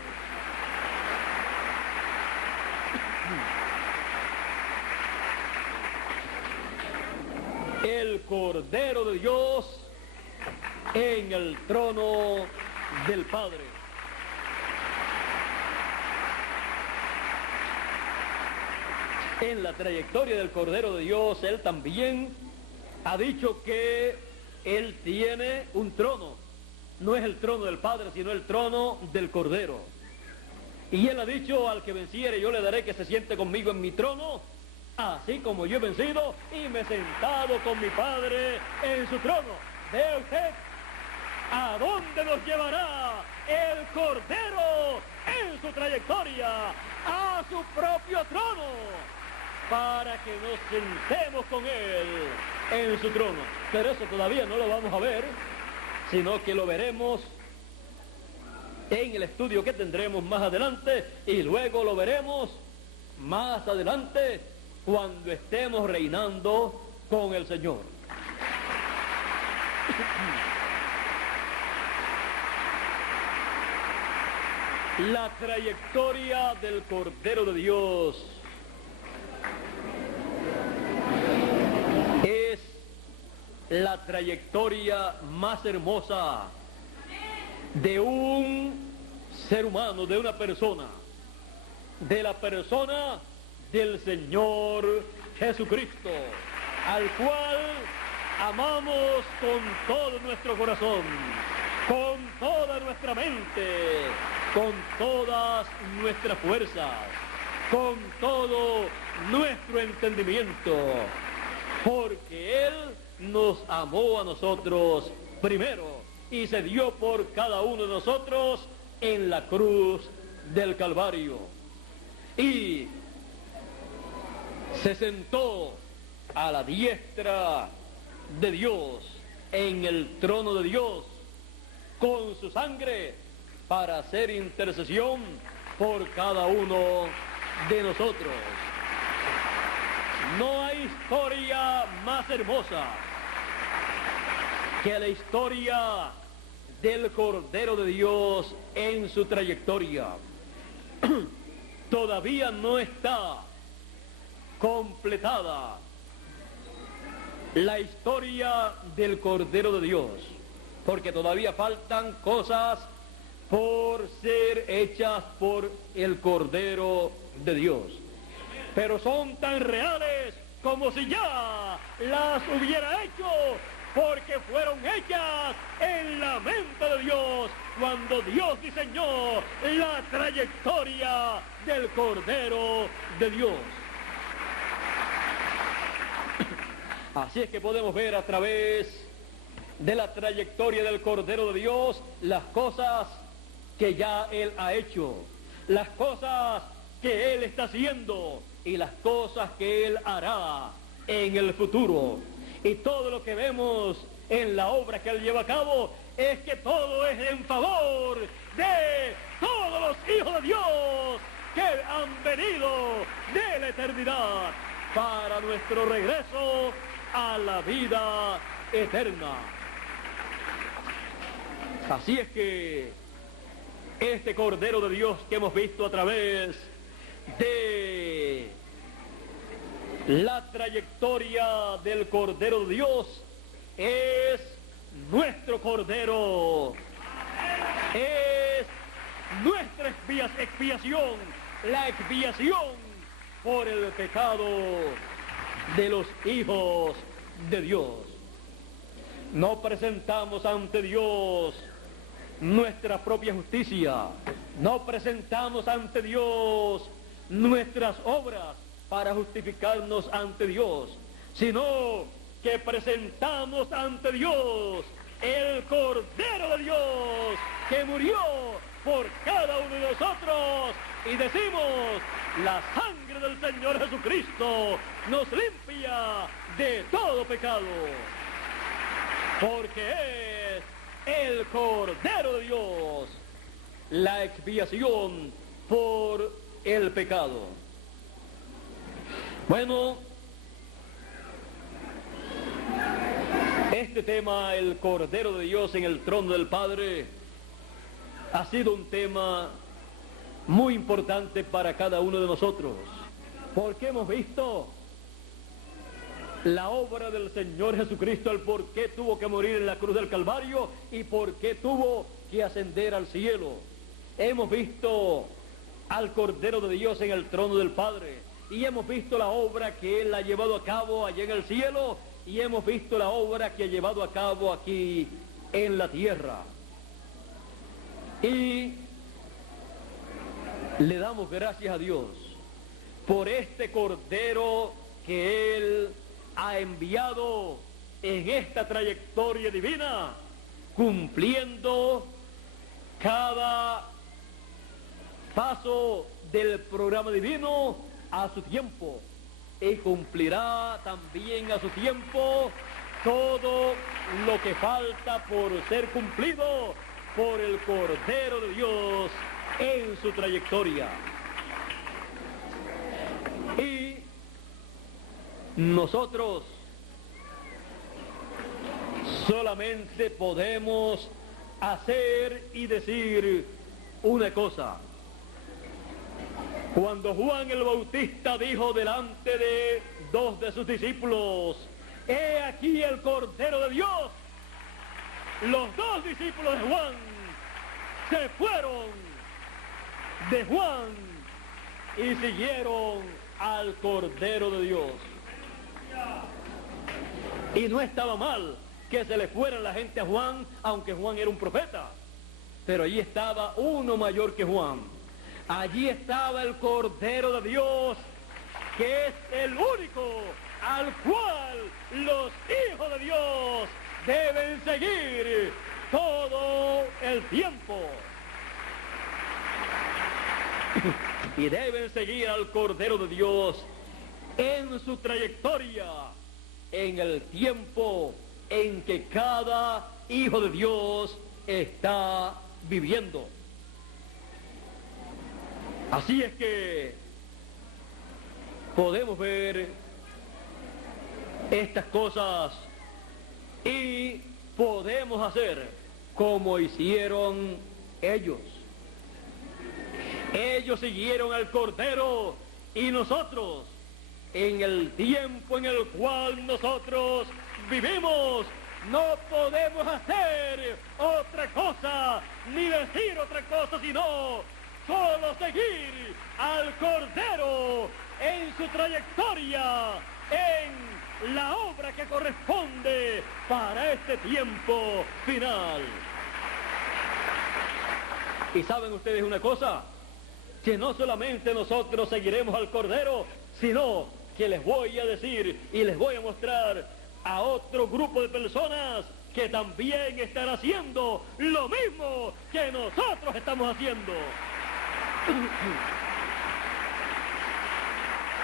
El Cordero de Dios en el trono del Padre. En la trayectoria del Cordero de Dios, Él también ha dicho que Él tiene un trono. No es el trono del Padre, sino el trono del Cordero. Y Él ha dicho: al que venciere, yo le daré que se siente conmigo en mi trono, así como yo he vencido y me he sentado con mi Padre en su trono. Vea usted a dónde nos llevará el Cordero en su trayectoria, a su propio trono, para que nos sentemos con Él en su trono. Pero eso todavía no lo vamos a ver, sino que lo veremos en el estudio que tendremos más adelante, y luego lo veremos más adelante cuando estemos reinando con el Señor. La trayectoria del Cordero de Dios es la trayectoria más hermosa de un ser humano, de una persona, de la persona del Señor Jesucristo, al cual amamos con todo nuestro corazón, con toda nuestra mente, con todas nuestras fuerzas, con todo nuestro entendimiento, porque Él nos amó a nosotros primero y se dio por cada uno de nosotros en la cruz del Calvario. Y se sentó a la diestra de Dios, en el trono de Dios, con su sangre, para hacer intercesión por cada uno de nosotros. No hay historia más hermosa que la historia del Cordero de Dios en su trayectoria. Todavía no está completada la historia del Cordero de Dios, porque todavía faltan cosas por ser hechas por el Cordero de Dios, pero son tan reales como si ya las hubiera hecho, porque fueron hechas en la mente de Dios cuando Dios diseñó la trayectoria del Cordero de Dios. Así es que podemos ver a través de la trayectoria del Cordero de Dios las cosas que ya Él ha hecho, las cosas que Él está haciendo y las cosas que Él hará en el futuro. Y todo lo que vemos en la obra que Él lleva a cabo es que todo es en favor de todos los hijos de Dios que han venido de la eternidad para nuestro regreso a la vida eterna. Así es que este Cordero de Dios que hemos visto a través de la trayectoria del Cordero de Dios es nuestro Cordero, es nuestra expiación, la expiación por el pecado de los hijos de Dios. No presentamos ante Dios nuestra propia justicia, no presentamos ante Dios nuestras obras para justificarnos ante Dios, sino que presentamos ante Dios el Cordero de Dios que murió por cada uno de nosotros, y decimos: la sangre del Señor Jesucristo nos limpia de todo pecado, porque es el Cordero de Dios, la expiación por el pecado. Bueno, este tema, el Cordero de Dios en el trono del Padre, ha sido un tema muy importante para cada uno de nosotros, porque hemos visto la obra del Señor Jesucristo, el por qué tuvo que morir en la cruz del Calvario y por qué tuvo que ascender al cielo. Hemos visto al Cordero de Dios en el trono del Padre, y hemos visto la obra que Él ha llevado a cabo allá en el cielo, y hemos visto la obra que ha llevado a cabo aquí en la tierra. Y le damos gracias a Dios por este Cordero que Él ha enviado en esta trayectoria divina, cumpliendo cada paso del programa divino a su tiempo, y cumplirá también a su tiempo todo lo que falta por ser cumplido por el Cordero de Dios en su trayectoria. Y nosotros solamente podemos hacer y decir una cosa. Cuando Juan el Bautista dijo delante de dos de sus discípulos, «He aquí el Cordero de Dios», los dos discípulos de Juan se fueron de Juan y siguieron al Cordero de Dios. Y no estaba mal que se le fuera la gente a Juan, aunque Juan era un profeta. Pero allí estaba uno mayor que Juan. Allí estaba el Cordero de Dios, que es el único al cual los hijos de Dios deben seguir todo el tiempo. Y deben seguir al Cordero de Dios en su trayectoria, en el tiempo en que cada hijo de Dios está viviendo. Así es que podemos ver estas cosas y podemos hacer como hicieron ellos. Ellos siguieron al Cordero, y nosotros, en el tiempo en el cual nosotros vivimos, no podemos hacer otra cosa, ni decir otra cosa, sino solo seguir al Cordero en su trayectoria, en la obra que corresponde para este tiempo final. ¿Y saben ustedes una cosa? Que no solamente nosotros seguiremos al Cordero, sino que les voy a decir y les voy a mostrar a otro grupo de personas que también están haciendo lo mismo que nosotros estamos haciendo.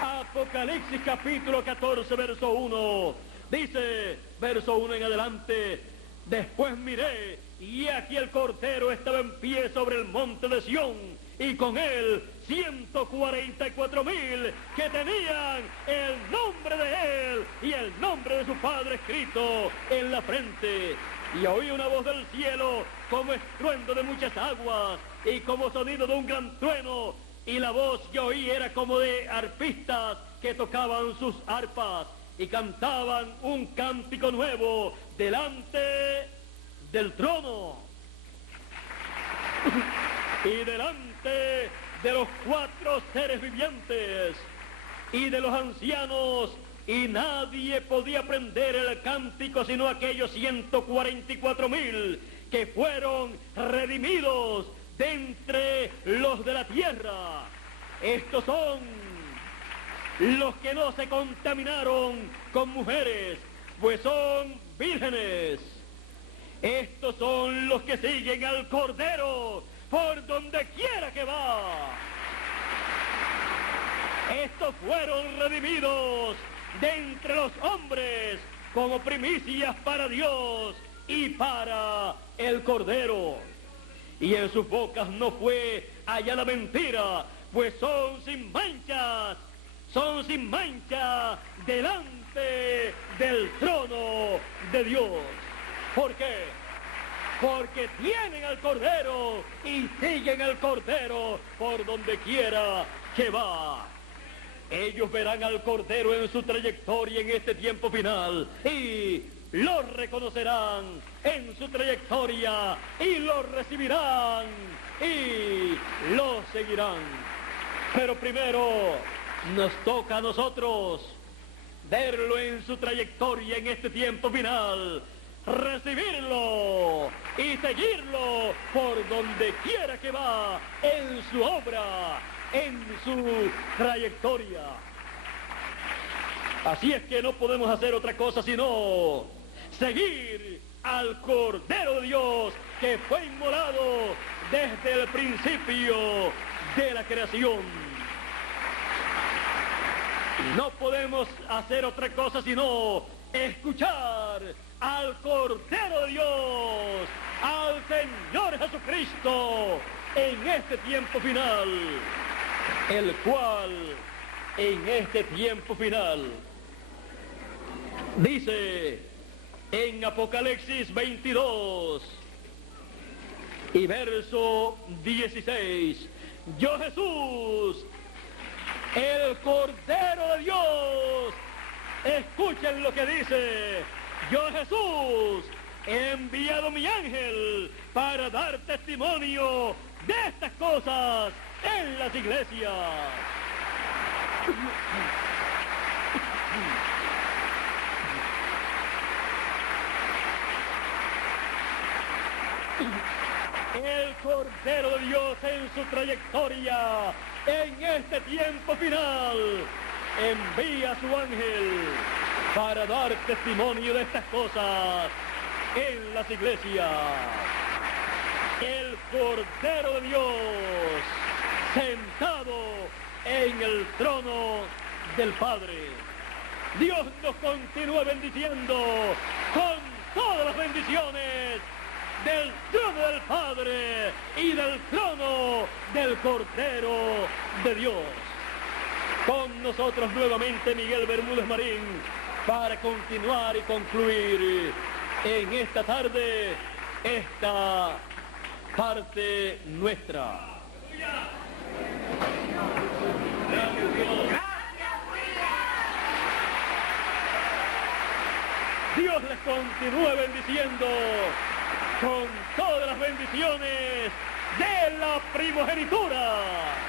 Apocalipsis capítulo 14, verso 1, dice, verso 1 en adelante: «Después miré, y aquí el Cordero estaba en pie sobre el monte de Sión, y con él 144,000 que tenían el nombre de él y el nombre de su Padre escrito en la frente. Y oí una voz del cielo como estruendo de muchas aguas y como sonido de un gran trueno, y la voz que oí era como de arpistas que tocaban sus arpas y cantaban un cántico nuevo delante del trono y delante de los 4 seres vivientes y de los ancianos, y nadie podía aprender el cántico sino aquellos 144,000 que fueron redimidos de entre los de la tierra. Estos son los que no se contaminaron con mujeres, pues son vírgenes. Estos son los que siguen al Cordero por donde quiera que va. Estos fueron redimidos de entre los hombres como primicias para Dios y para el Cordero. Y en sus bocas no fue hallada mentira, pues son sin mancha delante del trono de Dios. ¿Por qué? Porque tienen al Cordero y siguen al Cordero por donde quiera que va. Ellos verán al Cordero en su trayectoria en este tiempo final y lo reconocerán en su trayectoria y lo recibirán y lo seguirán. Pero primero nos toca a nosotros verlo en su trayectoria en este tiempo final, recibirlo y seguirlo por donde quiera que va en su obra, en su trayectoria. Así es que no podemos hacer otra cosa sino seguir al Cordero de Dios que fue inmolado desde el principio de la creación. Y no podemos hacer otra cosa sino escuchar al Cordero de Dios, al Señor Jesucristo, en este tiempo final, el cual en este tiempo final dice en Apocalipsis 22 y verso 16, yo Jesús, el Cordero de Dios, escuchen lo que dice, yo Jesús he enviado mi ángel para dar testimonio de estas cosas en las iglesias. El Cordero de Dios en su trayectoria, en este tiempo final, envía a su ángel para dar testimonio de estas cosas en las iglesias. El Cordero de Dios sentado en el trono del Padre. Dios nos continúa bendiciendo con todas las bendiciones del trono del Padre y del trono del Cordero de Dios. Con nosotros nuevamente Miguel Bermúdez Marín para continuar y concluir en esta tarde esta parte nuestra. Dios les continúe bendiciendo con todas las bendiciones de la primogenitura.